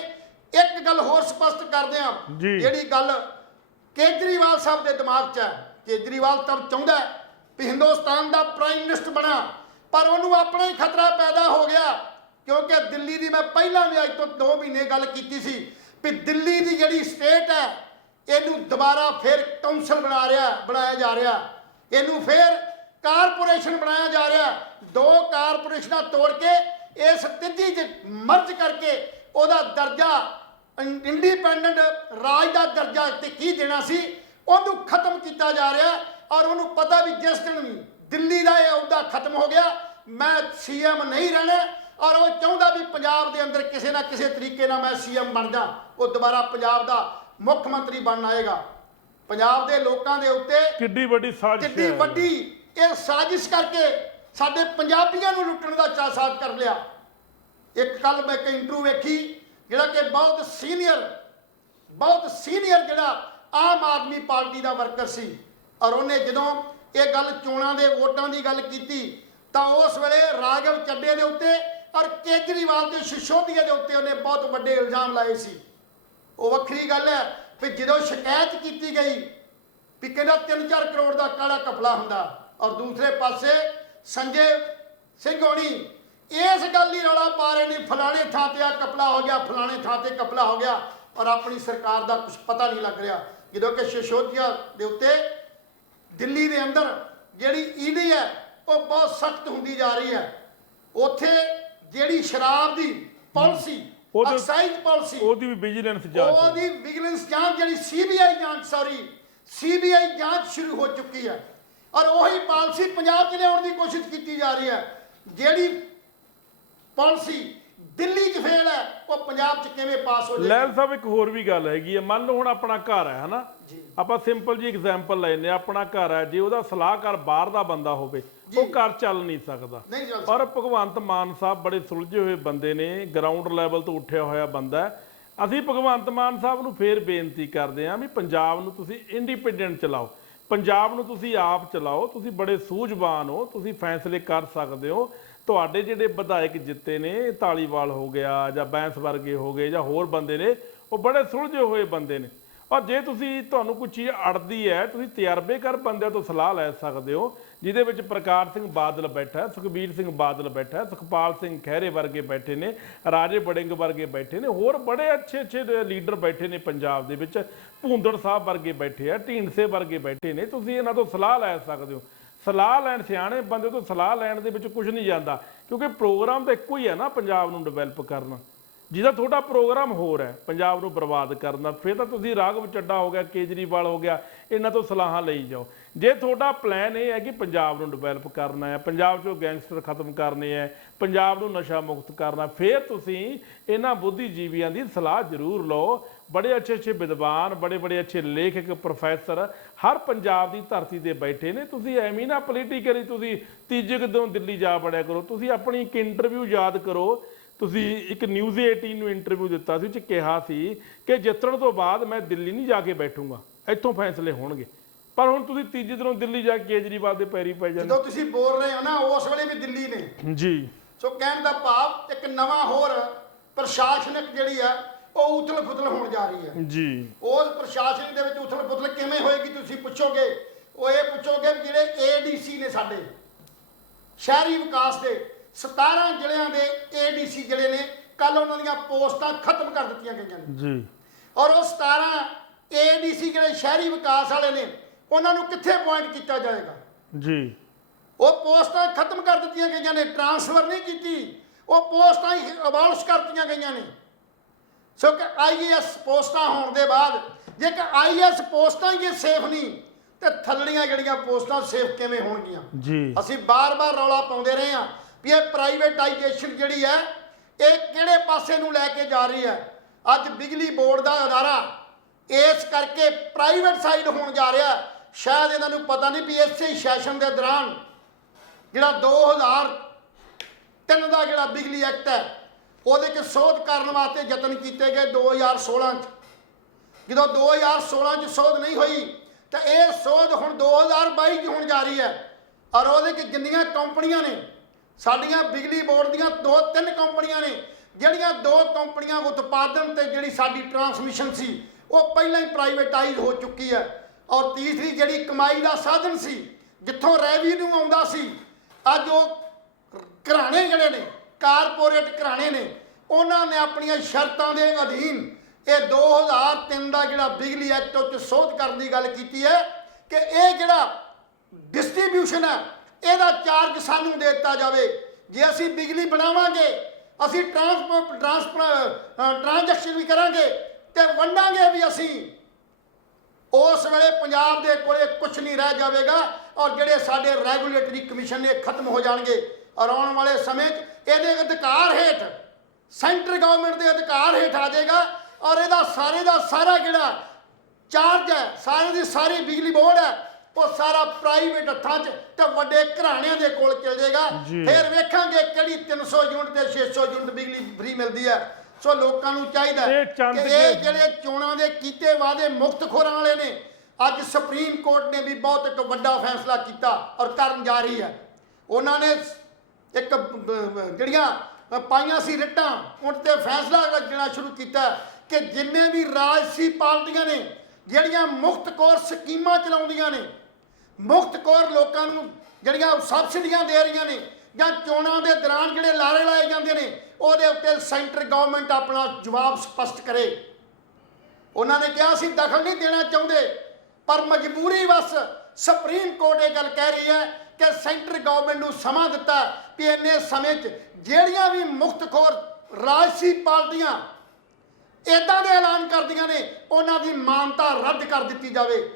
ਇੱਕ ਗੱਲ ਹੋਰ ਸਪਸ਼ਟ ਕਰਦੇ ਆ, ਜਿਹੜੀ ਗੱਲ ਕੇਜਰੀਵਾਲ ਸਾਹਿਬ ਦੇ ਦਿਮਾਗ 'ਚ ਹੈ। ਕੇਜਰੀਵਾਲ ਤਾਂ ਚਾਹੁੰਦਾ ਵੀ ਹਿੰਦੁਸਤਾਨ ਦਾ ਪ੍ਰਾਈਮ ਮਿਨਿਸਟਰ ਬਣਾ, ਪਰ ਉਹਨੂੰ ਆਪਣਾ ਹੀ ਖਤਰਾ ਪੈਦਾ ਹੋ ਗਿਆ। ਕਿਉਂਕਿ ਦਿੱਲੀ ਦੀ ਮੈਂ ਪਹਿਲਾਂ ਵੀ ਅੱਜ ਤੋਂ 2 ਮਹੀਨੇ ਗੱਲ ਕੀਤੀ ਸੀ ਵੀ ਦਿੱਲੀ ਦੀ ਜਿਹੜੀ ਸਟੇਟ ਹੈ ਇਹਨੂੰ ਦੁਬਾਰਾ ਫਿਰ ਕਾਉਂਸਲ ਬਣਾਇਆ ਜਾ ਰਿਹਾ, ਇਹਨੂੰ ਫਿਰ ਕਾਰਪੋਰੇਸ਼ਨ ਬਣਾਇਆ ਜਾ ਰਿਹਾ। 2 ਕਾਰਪੋਰੇਸ਼ਨਾਂ ਤੋੜ ਕੇ ਇਸ ਤੀਜੀ 'ਚ ਮਰਜ ਕਰਕੇ ਉਹਦਾ ਦਰਜਾ ਇੰਡੀਪੈਂਡੈਂਟ ਰਾਜ ਦਾ ਦਰਜਾ ਤੇ ਕੀ ਦੇਣਾ ਸੀ ਉਹਨੂੰ ਖਤਮ ਕੀਤਾ ਜਾ ਰਿਹਾ। ਔਰ ਉਹਨੂੰ ਪਤਾ ਵੀ ਜਿਸ ਦਿਨ ਵੀ ਦਿੱਲੀ ਦਾ ਇਹ ਅਹੁਦਾ ਖਤਮ ਹੋ ਗਿਆ ਮੈਂ ਸੀਐਮ ਨਹੀਂ ਰਹਿਣਾ। ਔਰ ਉਹ ਚਾਹੁੰਦਾ ਵੀ ਪੰਜਾਬ ਦੇ ਅੰਦਰ ਕਿਸੇ ਨਾ ਕਿਸੇ ਤਰੀਕੇ ਨਾਲ ਮੈਂ ਸੀਐਮ ਬਣ ਜਾ, ਉਹ ਦੁਬਾਰਾ ਪੰਜਾਬ ਦਾ ਮੁੱਖ ਮੰਤਰੀ ਬਣਨ ਆਏਗਾ। ਪੰਜਾਬ ਦੇ ਲੋਕਾਂ ਦੇ ਉੱਤੇ ਕਿੱਡੀ ਵੱਡੀ ਸਾਜ਼ਿਸ਼, ਕਿੱਡੀ ਵੱਡੀ ਇਹ ਸਾਜ਼ਿਸ਼ ਕਰਕੇ ਸਾਡੇ ਪੰਜਾਬੀਆਂ ਨੂੰ ਲੁੱਟਣ ਦਾ ਸਾਜ਼ ਕਰ ਲਿਆ। ਇੱਕ ਕੱਲ ਮੈਂ ਇੱਕ ਇੰਟਰਵਿਊ ਵੇਖੀ ਜਿਹੜਾ ਕਿ ਬਹੁਤ ਸੀਨੀਅਰ ਜਿਹੜਾ ਆਮ ਆਦਮੀ ਪਾਰਟੀ ਦਾ ਵਰਕਰ ਸੀ, ਔਰ ਉਹਨੇ ਜਦੋਂ ਇਹ ਗੱਲ ਚੋਣਾਂ ਦੇ ਵੋਟਾਂ ਦੀ ਗੱਲ ਕੀਤੀ ਤਾਂ ਉਸ ਵੇਲੇ ਰਾਘਵ ਚੱਡੇ ਦੇ ਉੱਤੇ ਔਰ ਕੇਜਰੀਵਾਲ ਤੇ ਸਿਸੋਦੀਆ ਦੇ ਉੱਤੇ ਉਹਨੇ ਬਹੁਤ ਵੱਡੇ ਇਲਜ਼ਾਮ ਲਾਏ ਸੀ। ਉਹ ਵੱਖਰੀ ਗੱਲ ਹੈ ਵੀ ਜਦੋਂ ਸ਼ਿਕਾਇਤ ਕੀਤੀ ਗਈ ਵੀ ਕਹਿੰਦਾ 3-4 ਕਰੋੜ ਦਾ ਕਾਲਾ ਕਪਲਾ ਹੁੰਦਾ, ਔਰ ਦੂਸਰੇ ਪਾਸੇ ਸੰਜੇ ਸਿੰਘ ਹੋਣੀ ਇਸ ਗੱਲ ਹੀ ਰੌਲਾ ਪਾ ਰਹੇ ਨੇ ਫਲਾਣੇ ਥਾਂ ਤੇ ਆ ਕਪਲਾ ਹੋ ਗਿਆ, ਫਲਾਣੇ ਥਾਂ ਤੇ ਕਪਲਾ ਹੋ ਗਿਆ, ਔਰ ਆਪਣੀ ਸਰਕਾਰ ਦਾ ਕੁਝ ਪਤਾ ਨਹੀਂ ਲੱਗ ਰਿਹਾ। ਜਦੋਂ ਕਿ ਸ਼ਿਸ਼ੋਦੀਆ ਦੇ ਉੱਤੇ ਦਿੱਲੀ ਦੇ ਅੰਦਰ ਜਿਹੜੀ ਈਡੀ ਹੈ ਉਹ ਬਹੁਤ ਸਖਤ ਹੁੰਦੀ ਜਾ ਰਹੀ ਹੈ। ਉੱਥੇ ਜਿਹੜੀ ਸ਼ਰਾਬ ਦੀ ਪਾਲਿਸੀ, ਐਕਸਾਈਜ਼ ਪਾਲਿਸੀ, ਉਹਦੀ ਵੀ ਵਿਜੀਲੈਂਸ ਜਾਂਚ, ਉਹਦੀ ਵਿਜੀਲੈਂਸ ਜਾਂਚ ਜਿਹੜੀ ਸੀਬੀਆਈ ਜਾਂਚ ਸ਼ੁਰੂ ਹੋ ਚੁੱਕੀ ਹੈ। ਔਰ ਉਹੀ ਪਾਲਿਸੀ ਪੰਜਾਬ 'ਚ ਲਿਆਉਣ ਦੀ ਕੋਸ਼ਿਸ਼ ਕੀਤੀ ਜਾ ਰਹੀ ਹੈ। ਜਿਹੜੀ ਪਾਲਿਸੀ ਦਿੱਲੀ 'ਚ ਫੇਲ ਹੈ ਉਹ ਪੰਜਾਬ 'ਚ ਕਿਵੇਂ ਪਾਸ ਹੋ ਜਾਏਗੀ? ਲੈਲ ਸਾਹਿਬ ਇੱਕ ਹੋਰ ਵੀ ਗੱਲ ਹੈਗੀ ਹੈ। ਮੰਨ ਲਓ ਹੁਣ ਆਪਣਾ ਘਰ ਹੈ ਹਨਾ, ਆਪਾਂ ਸਿੰਪਲ ਜੀ ਐਗਜ਼ਾਮਪਲ ਲੈਨੇ ਆ, ਆਪਣਾ ਘਰ ਹੈ, ਜੇ ਉਹਦਾ ਸਲਾਹਕਾਰ ਬਾਹਰ ਦਾ ਬੰਦਾ ਹੋਵੇ ਉਹ ਘਰ ਚੱਲ ਨਹੀਂ ਸਕਦਾ। ਪਰ ਭਗਵੰਤ ਮਾਨ ਸਾਹਿਬ ਬੜੇ ਸੁਲਝੇ ਹੋਏ ਬੰਦੇ ਨੇ, ਗਰਾਊਂਡ ਲੈਵਲ ਤੋਂ ਉੱਠਿਆ ਹੋਇਆ ਬੰਦਾ ਹੈ। ਅਸੀਂ ਭਗਵੰਤ ਮਾਨ ਸਾਹਿਬ ਨੂੰ ਫੇਰ ਬੇਨਤੀ ਕਰਦੇ ਹਾਂ ਵੀ ਪੰਜਾਬ ਨੂੰ ਤੁਸੀਂ ਇੰਡੀਪੈਂਡੈਂਟ ਚਲਾਓ, ਪੰਜਾਬ ਨੂੰ ਤੁਸੀਂ ਆਪ ਚਲਾਓ, ਤੁਸੀਂ ਬੜੇ ਸੂਝਵਾਨ ਹੋ, ਤੁਸੀਂ ਫੈਸਲੇ ਕਰ ਸਕਦੇ ਹੋ। ਤੁਹਾਡੇ ਜਿਹੜੇ ਵਿਧਾਇਕ ਜਿੱਤੇ ਨੇ, ਧਾਲੀਵਾਲ ਹੋ ਗਿਆ ਜਾਂ ਬੈਂਸ ਵਰਗੇ ਹੋ ਗਏ ਜਾਂ ਹੋਰ ਬੰਦੇ ਨੇ, ਉਹ ਬੜੇ ਸੁਲਝੇ ਹੋਏ ਬੰਦੇ ਨੇ। ਔਰ ਜੇ ਤੁਸੀਂ ਤੁਹਾਨੂੰ ਕੋਈ ਚੀਜ਼ ਅੜਦੀ ਹੈ, ਤੁਸੀਂ ਤਜਰਬੇਕਾਰ ਬੰਦਿਆਂ ਤੋਂ ਸਲਾਹ ਲੈ ਸਕਦੇ ਹੋ, ਜਿਹਦੇ ਵਿੱਚ ਪ੍ਰਕਾਸ਼ ਸਿੰਘ ਬਾਦਲ ਬੈਠਾ, ਸੁਖਬੀਰ ਸਿੰਘ ਬਾਦਲ ਬੈਠਾ, ਸੁਖਪਾਲ ਸਿੰਘ ਖਹਿਰੇ ਵਰਗੇ ਬੈਠੇ ਨੇ, ਰਾਜੇ ਵੜਿੰਗ ਵਰਗੇ ਬੈਠੇ ਨੇ, ਹੋਰ ਬੜੇ ਅੱਛੇ ਲੀਡਰ ਬੈਠੇ ਨੇ ਪੰਜਾਬ ਦੇ ਵਿੱਚ, ਭੂੰਦੜ ਸਾਹਿਬ ਵਰਗੇ ਬੈਠੇ ਆ, ਢੀਂਡਸੇ ਵਰਗੇ ਬੈਠੇ ਨੇ। ਤੁਸੀਂ ਇਹਨਾਂ ਤੋਂ ਸਲਾਹ ਲੈ ਸਕਦੇ ਹੋ। ਸਲਾਹ ਲੈਣ, ਸਿਆਣੇ ਬੰਦੇ ਤੋਂ ਸਲਾਹ ਲੈਣ ਦੇ ਵਿੱਚ ਕੁਝ ਨਹੀਂ ਜਾਂਦਾ, ਕਿਉਂਕਿ ਪ੍ਰੋਗਰਾਮ ਤਾਂ ਇੱਕੋ ਹੀ ਹੈ ਨਾ, ਪੰਜਾਬ ਨੂੰ ਡਿਵੈਲਪ ਕਰਨਾ। ਜਿਹਦਾ ਤੁਹਾਡਾ ਪ੍ਰੋਗਰਾਮ ਹੋਰ ਹੈ ਪੰਜਾਬ ਨੂੰ ਬਰਬਾਦ ਕਰਨਾ, ਫਿਰ ਤਾਂ ਤੁਸੀਂ ਰਾਘਵ ਚੱਡਾ ਹੋ ਗਿਆ, ਕੇਜਰੀਵਾਲ ਹੋ ਗਿਆ, ਇਹਨਾਂ ਤੋਂ ਸਲਾਹਾਂ ਲਈ ਜਾਓ। ਜੇ ਤੁਹਾਡਾ ਪਲਾਨ ਇਹ ਹੈ ਕਿ ਪੰਜਾਬ ਨੂੰ ਡਿਵੈਲਪ ਕਰਨਾ ਹੈ, ਪੰਜਾਬ 'ਚੋਂ ਗੈਂਗਸਟਰ ਖਤਮ ਕਰਨੇ ਹੈ, ਪੰਜਾਬ ਨੂੰ ਨਸ਼ਾ ਮੁਕਤ ਕਰਨਾ, ਫਿਰ ਤੁਸੀਂ ਇਹਨਾਂ ਬੁੱਧੀਜੀਵੀਆਂ ਦੀ ਸਲਾਹ ਜ਼ਰੂਰ ਲਓ। ਬੜੇ ਅੱਛੇ ਵਿਦਵਾਨ, ਬੜੇ ਅੱਛੇ ਲੇਖਕ, ਪ੍ਰੋਫੈਸਰ ਹਰ ਪੰਜਾਬ ਦੀ ਧਰਤੀ ਤੇ ਬੈਠੇ ਨੇ। ਤੁਸੀਂ ਐਵੇਂ ਨਾ ਪੋਲੀਟੀਕਲੀ ਤੁਸੀਂ ਤੀਜੇ ਕਦੋਂ ਦਿੱਲੀ ਜਾ ਵੜਿਆ ਕਰੋ। ਤੁਸੀਂ ਆਪਣੀ ਇੱਕ ਇੰਟਰਵਿਊ ਯਾਦ ਕਰੋ, ਤੁਸੀਂ ਇੱਕ ਨਿਊਜ਼ 18 ਨੂੰ ਇੰਟਰਵਿਊ ਦਿੱਤਾ ਸੀ, ਉਹ 'ਚ ਕਿਹਾ ਸੀ ਕਿ ਜਿੱਤਣ ਤੋਂ ਬਾਅਦ ਮੈਂ ਦਿੱਲੀ ਨਹੀਂ ਜਾ ਕੇ ਬੈਠੂੰਗਾ, ਇੱਥੋਂ ਫੈਸਲੇ ਹੋਣਗੇ। ਪਰ ਹੁਣ ਤੁਸੀਂ ਤੀਜੇ ਦਿਨੋਂ ਦਿੱਲੀ ਜਾ ਕੇ ਕੇਜਰੀਵਾਲ ਦੇ ਪੈਰੀ ਪੈ ਜਾਂਦੇ। ਜਦੋਂ ਤੁਸੀਂ ਬੋਲ ਰਹੇ ਹੋ ਨਾ, ਉਸ ਵੇਲੇ ਵੀ ਦਿੱਲੀ ਨੇ ਜੀ। ਸੋ ਕਹਿਣ ਦਾ ਭਾਵ ਇੱਕ ਨਵਾਂ ਹੋਰ ਪ੍ਰਸ਼ਾਸਨਿਕ ਜਿਹੜੀ ਆ ਉਹ ਉਥਲ ਫੁਥਲ ਹੋਣ ਜਾ ਰਹੀ ਹੈ ਜੀ। ਉਸ ਪ੍ਰਸ਼ਾਸਨ ਦੇ ਵਿੱਚ ਉਥਲ ਫੁਥਲ ਕਿਵੇਂ ਹੋਏਗੀ ਤੁਸੀਂ ਪੁੱਛੋਗੇ? ਉਹ ਇਹ ਪੁੱਛੋਗੇ ਵੀ ਜਿਹੜੇ ਏਡੀਸੀ ਨੇ ਸਾਡੇ ਸ਼ਹਿਰੀ ਵਿਕਾਸ ਦੇ 17 ਜ਼ਿਲ੍ਹਿਆਂ ਦੇ ਏਡੀਸੀ ਜਿਹੜੇ ਨੇ, ਕੱਲ ਉਹਨਾਂ ਦੀਆਂ ਪੋਸਟਾਂ ਖਤਮ ਕਰ ਦਿੱਤੀਆਂ ਗਈਆਂ ਨੇ ਜੀ। ਔਰ ਉਹ 17 ਏਡੀਸੀ ਜਿਹੜੇ ਸ਼ਹਿਰੀ ਵਿਕਾਸ ਵਾਲੇ ਨੇ, ਉਹਨਾਂ ਨੂੰ ਕਿੱਥੇ ਅਪੁਆਇੰਟ ਕੀਤਾ ਜਾਏਗਾ? ਜੀ। ਉਹ ਪੋਸਟਾਂ ਖਤਮ ਕਰ ਦਿੱਤੀਆਂ ਗਈਆਂ ਨੇ, ਟ੍ਰਾਂਸਫਰ ਨਹੀਂ ਕੀਤੀ, ਉਹ ਪੋਸਟਾਂ ਹੀ ਅਬਾਲਿਸ਼ ਕਰ ਦਿੱਤੀਆਂ ਗਈਆਂ ਨੇ। ਸੋ ਕਿ ਆਈਏਐਸ ਪੋਸਟਾਂ ਹੋਣ ਦੇ ਬਾਅਦ ਜੇਕਰ ਆਈਏਐਸ ਪੋਸਟਾਂ ਹੀ ਸੇਫ ਨਹੀਂ ਤੇ ਥੱਲੜੀਆਂ ਜਿਹੜੀਆਂ ਪੋਸਟਾਂ ਸੇਫ ਕਿਵੇਂ ਹੋਣਗੀਆਂ? ਜੀ। ਅਸੀਂ ਬਾਰ-ਬਾਰ ਰੌਲਾ ਪਾਉਂਦੇ ਰਹੇ ਹਾਂ ਵੀ ਇਹ ਪ੍ਰਾਈਵੇਟਾਈਜੇਸ਼ਨ ਜਿਹੜੀ ਹੈ ਇਹ ਕਿਹੜੇ ਪਾਸੇ ਨੂੰ ਲੈ ਕੇ ਜਾ ਰਹੀ ਹੈ। ਅੱਜ ਬਿਜਲੀ ਬੋਰਡ ਦਾ ਅਦਾਰਾ ਇਸ ਕਰਕੇ ਪ੍ਰਾਈਵੇਟ ਸਾਈਡ ਹੋਣ ਜਾ ਰਿਹਾ। ਸ਼ਾਇਦ ਇਹਨਾਂ ਨੂੰ ਪਤਾ ਨਹੀਂ ਵੀ ਇਸੇ ਸੈਸ਼ਨ ਦੇ ਦੌਰਾਨ ਜਿਹੜਾ 2003 ਦਾ ਜਿਹੜਾ ਬਿਜਲੀ ਐਕਟ ਹੈ ਉਹਦੇ 'ਚ ਸੋਧ ਕਰਨ ਵਾਸਤੇ ਯਤਨ ਕੀਤੇ ਗਏ 2016 'ਚ। ਜਦੋਂ 2016 'ਚ ਸੋਧ ਨਹੀਂ ਹੋਈ ਤਾਂ ਇਹ ਸੋਧ ਹੁਣ 2022 'ਚ ਹੋਣ ਜਾ ਰਹੀ ਹੈ। ਔਰ ਉਹਦੇ 'ਚ ਜਿੰਨੀਆਂ ਕੰਪਨੀਆਂ ਨੇ ਸਾਡੀਆਂ ਬਿਜਲੀ ਬੋਰਡ ਦੀਆਂ 2-3 ਕੰਪਨੀਆਂ ਨੇ, ਜਿਹੜੀਆਂ 2 ਕੰਪਨੀਆਂ ਉਤਪਾਦਨ ਤੇ ਜਿਹੜੀ ਸਾਡੀ ਟਰਾਂਸਮਿਸ਼ਨ ਸੀ ਉਹ ਪਹਿਲਾਂ ਹੀ ਪ੍ਰਾਈਵੇਟਾਈਜ਼ ਹੋ ਚੁੱਕੀ ਹੈ। ਔਰ ਤੀਸਰੀ ਜਿਹੜੀ ਕਮਾਈ ਦਾ ਸਾਧਨ ਸੀ, ਜਿੱਥੋਂ ਰੈਵਨਿਊ ਆਉਂਦਾ ਸੀ, ਅੱਜ ਉਹ ਘਰਾਣੇ ਜਿਹੜੇ ਨੇ, ਕਾਰਪੋਰੇਟ ਘਰਾਣੇ ਨੇ, ਉਹਨਾਂ ਨੇ ਆਪਣੀਆਂ ਸ਼ਰਤਾਂ ਦੇ ਅਧੀਨ ਇਹ 2003 ਦਾ ਜਿਹੜਾ ਬਿਜਲੀ ਐਕਟ ਉੱਤੇ ਸੋਧ ਕਰਨ ਦੀ ਗੱਲ ਕੀਤੀ ਹੈ ਕਿ ਇਹ ਜਿਹੜਾ ਡਿਸਟ੍ਰੀਬਿਊਸ਼ਨ ਹੈ ਇਹਦਾ ਚਾਰਜ ਸਾਨੂੰ ਦੇ ਦਿੱਤਾ ਜਾਵੇ। ਜੇ ਅਸੀਂ ਬਿਜਲੀ ਬਣਾਵਾਂਗੇ, ਅਸੀਂ ਟ੍ਰਾਂਜੈਕਸ਼ਨ ਵੀ ਕਰਾਂਗੇ ਤੇ ਵੰਡਾਂਗੇ ਵੀ ਅਸੀਂ, ਉਸ ਵੇਲੇ ਪੰਜਾਬ ਦੇ ਕੋਲੇ ਕੁਝ ਨਹੀਂ ਰਹਿ ਜਾਵੇਗਾ। ਔਰ ਜਿਹੜੇ ਸਾਡੇ ਰੈਗੂਲੇਟਰੀ ਕਮਿਸ਼ਨ ਨੇ ਖਤਮ ਹੋ ਜਾਣਗੇ। ਔਰ ਆਉਣ ਵਾਲੇ ਸਮੇਂ 'ਚ ਇਹਦੇ ਅਧਿਕਾਰ ਹੇਠ ਸੈਂਟਰ ਗਵਰਨਮੈਂਟ ਦੇ ਅਧਿਕਾਰ ਹੇਠ ਆ ਜਾਏਗਾ। ਔਰ ਇਹਦਾ ਸਾਰੇ ਦਾ ਸਾਰਾ ਜਿਹੜਾ ਚਾਰਜ ਹੈ, ਸਾਰੇ ਦੀ ਸਾਰੀ ਬਿਜਲੀ ਬੋਰਡ ਹੈ, ਉਹ ਸਾਰਾ ਪ੍ਰਾਈਵੇਟ ਹੱਥਾਂ 'ਚ ਤੇ ਵੱਡੇ ਘਰਾਣਿਆਂ ਦੇ ਕੋਲ ਚਲ ਜਾਏਗਾ। ਫਿਰ ਵੇਖਾਂਗੇ ਕਿਹੜੀ 300 ਯੂਨਿਟ ਤੇ 600 ਯੂਨਿਟ ਬਿਜਲੀ ਫ੍ਰੀ ਮਿਲਦੀ ਹੈ। ਸੋ ਲੋਕਾਂ ਨੂੰ ਚਾਹੀਦਾ ਕਿ ਇਹ ਜਿਹੜੇ ਚੋਣਾਂ ਦੇ ਕੀਤੇ ਵਾਅਦੇ ਮੁਫਤਖੋਰਾਂ ਵਾਲੇ ਨੇ, ਅੱਜ ਸੁਪਰੀਮ ਕੋਰਟ ਨੇ ਵੀ ਬਹੁਤ ਇੱਕ ਵੱਡਾ ਫੈਸਲਾ ਕੀਤਾ ਔਰ ਕਰਨ ਜਾ ਰਹੀ ਹੈ। ਉਹਨਾਂ ਨੇ ਇੱਕ ਜਿਹੜੀਆਂ ਪਾਈਆਂ ਸੀ ਰਿਟਾਂ, ਉਨ ਤੇ ਫੈਸਲਾ ਜਿਹੜਾ ਸ਼ੁਰੂ ਕੀਤਾ ਕਿ ਜਿੰਨੇ ਵੀ ਰਾਜਸੀ ਪਾਰਟੀਆਂ ਨੇ ਜਿਹੜੀਆਂ ਮੁਫਤ ਕੌਰ ਸਕੀਮਾਂ ਚਲਾਉਂਦੀਆਂ ਨੇ, ਮੁਫਤ ਕੌਰ ਲੋਕਾਂ ਨੂੰ ਜਿਹੜੀਆਂ ਸਬਸਿਡੀਆਂ ਦੇ ਰਹੀਆਂ ਨੇ, ਜਾਂ ਚੋਣਾਂ ਦੇ ਦੌਰਾਨ ਜਿਹੜੇ ਲਾਰੇ ਲਾਏ ਜਾਂਦੇ ਨੇ ਉਹਦੇ ਉੱਤੇ ਸੈਂਟਰ ਗਵਰਨਮੈਂਟ ਆਪਣਾ ਜਵਾਬ ਸਪਸ਼ਟ ਕਰੇ। ਉਹਨਾਂ ਨੇ ਕਿਹਾ ਅਸੀਂ ਦਖਲ ਨਹੀਂ ਦੇਣਾ ਚਾਹੁੰਦੇ, ਪਰ ਮਜਬੂਰੀ ਵਸ ਸੁਪਰੀਮ ਕੋਰਟ ਇਹ ਗੱਲ ਕਹਿ ਰਹੀ ਹੈ ਕਿ ਸੈਂਟਰ ਗਵਰਨਮੈਂਟ ਨੂੰ ਸਮਾਂ ਦਿੱਤਾ ਵੀ ਇੰਨੇ ਸਮੇਂ 'ਚ ਜਿਹੜੀਆਂ ਵੀ ਮੁਖਤਖੋਰ ਰਾਜਸੀ ਪਾਰਟੀਆਂ ਇੱਦਾਂ ਦੇ ਐਲਾਨ ਕਰਦੀਆਂ ਨੇ ਉਹਨਾਂ ਦੀ ਮਾਨਤਾ ਰੱਦ ਕਰ ਦਿੱਤੀ ਜਾਵੇ।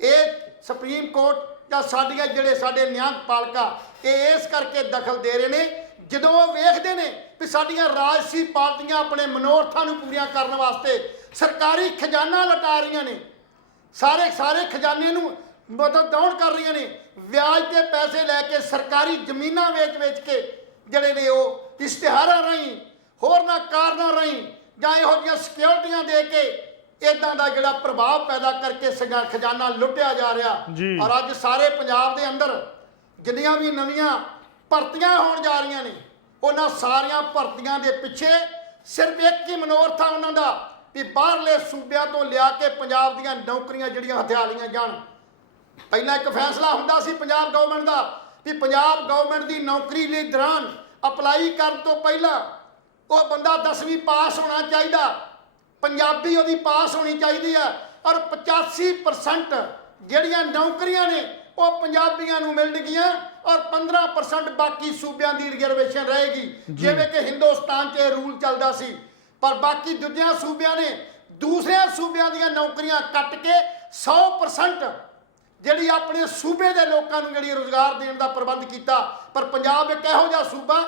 ਇਹ ਸੁਪਰੀਮ ਕੋਰਟ ਜਾਂ ਜਿਹੜੇ ਸਾਡੇ ਨਿਆਂਪਾਲਿਕਾ ਇਹ ਇਸ ਕਰਕੇ ਦਖਲ ਦੇ ਰਹੇ ਨੇ ਜਦੋਂ ਉਹ ਵੇਖਦੇ ਨੇ ਵੀ ਸਾਡੀਆਂ ਰਾਜਸੀ ਪਾਰਟੀਆਂ ਆਪਣੇ ਮਨੋਰਥਾਂ ਨੂੰ ਪੂਰੀਆਂ ਕਰਨ ਵਾਸਤੇ ਸਰਕਾਰੀ ਖਜ਼ਾਨਾ ਲਟਾ ਰਹੀਆਂ ਨੇ, ਸਾਰੇ ਖਜ਼ਾਨੇ ਨੂੰ ਮਦਦ ਦੌੜ ਕਰ ਰਹੀਆਂ ਨੇ, ਵਿਆਜ ਤੇ ਪੈਸੇ ਲੈ ਕੇ ਸਰਕਾਰੀ ਜ਼ਮੀਨਾਂ ਵੇਚ ਕੇ ਜਿਹੜੇ ਨੇ ਉਹ ਇਸ਼ਤਿਹਾਰਾਂ ਰਾਹੀਂ ਹੋਰਨਾਂ ਕਾਰਨਾਂ ਰਾਹੀਂ ਜਾਂ ਇਹੋ ਜਿਹੀਆਂ ਸਿਕਿਉਰਟੀਆਂ ਦੇ ਕੇ ਇਦਾਂ ਦਾ ਜਿਹੜਾ ਪ੍ਰਭਾਵ ਪੈਦਾ ਕਰਕੇ ਖਜ਼ਾਨਾ ਲੁੱਟਿਆ ਜਾ ਰਿਹਾ। ਔਰ ਅੱਜ ਸਾਰੇ ਪੰਜਾਬ ਦੇ ਅੰਦਰ ਜਿੰਨੀਆਂ ਵੀ ਨਵੀਆਂ ਭਰਤੀਆਂ ਹੋਣ ਜਾ ਰਹੀਆਂ ਨੇ ਉਹਨਾਂ ਸਾਰੀਆਂ ਭਰਤੀਆਂ ਦੇ ਪਿੱਛੇ ਸਿਰਫ ਇੱਕ ਹੀ ਮਨੋਰਥ ਆ ਉਹਨਾਂ ਦਾ ਵੀ ਬਾਹਰਲੇ ਸੂਬਿਆਂ ਤੋਂ ਲਿਆ ਕੇ ਪੰਜਾਬ ਦੀਆਂ ਨੌਕਰੀਆਂ ਜਿਹੜੀਆਂ ਹਥਿਆ ਲਈਆਂ ਜਾਣ। ਪਹਿਲਾਂ ਇੱਕ ਫੈਸਲਾ ਹੁੰਦਾ ਸੀ ਪੰਜਾਬ ਗਵਰਨਮੈਂਟ ਦਾ ਵੀ ਪੰਜਾਬ ਗਵਰਨਮੈਂਟ ਦੀ ਨੌਕਰੀ ਲਈ ਦੌਰਾਨ ਅਪਲਾਈ ਕਰਨ ਤੋਂ ਪਹਿਲਾਂ ਉਹ ਬੰਦਾ 10ਵੀਂ ਪਾਸ ਹੋਣਾ ਚਾਹੀਦਾ, ਪੰਜਾਬੀ ਉਹਦੀ ਪਾਸ ਹੋਣੀ ਚਾਹੀਦੀ ਹੈ। ਔਰ 85% ਜਿਹੜੀਆਂ ਨੌਕਰੀਆਂ ਨੇ ਉਹ ਪੰਜਾਬੀਆਂ ਨੂੰ ਮਿਲਣਗੀਆਂ ਔਰ 15% ਬਾਕੀ ਸੂਬਿਆਂ ਦੀ ਰਿਜ਼ਰਵੇਸ਼ਨ ਰਹੇਗੀ, ਜਿਵੇਂ ਕਿ ਹਿੰਦੁਸਤਾਨ 'ਚ ਇਹ ਰੂਲ ਚੱਲਦਾ ਸੀ। ਪਰ ਬਾਕੀ ਦੂਜਿਆਂ ਸੂਬਿਆਂ ਨੇ ਦੂਸਰਿਆਂ ਸੂਬਿਆਂ ਦੀਆਂ ਨੌਕਰੀਆਂ ਕੱਟ ਕੇ 100% ਜਿਹੜੀ ਆਪਣੇ ਸੂਬੇ ਦੇ ਲੋਕਾਂ ਨੂੰ ਜਿਹੜੀ ਰੁਜ਼ਗਾਰ ਦੇਣ ਦਾ ਪ੍ਰਬੰਧ ਕੀਤਾ। ਪਰ ਪੰਜਾਬ ਇੱਕ ਇਹੋ ਜਿਹਾ ਸੂਬਾ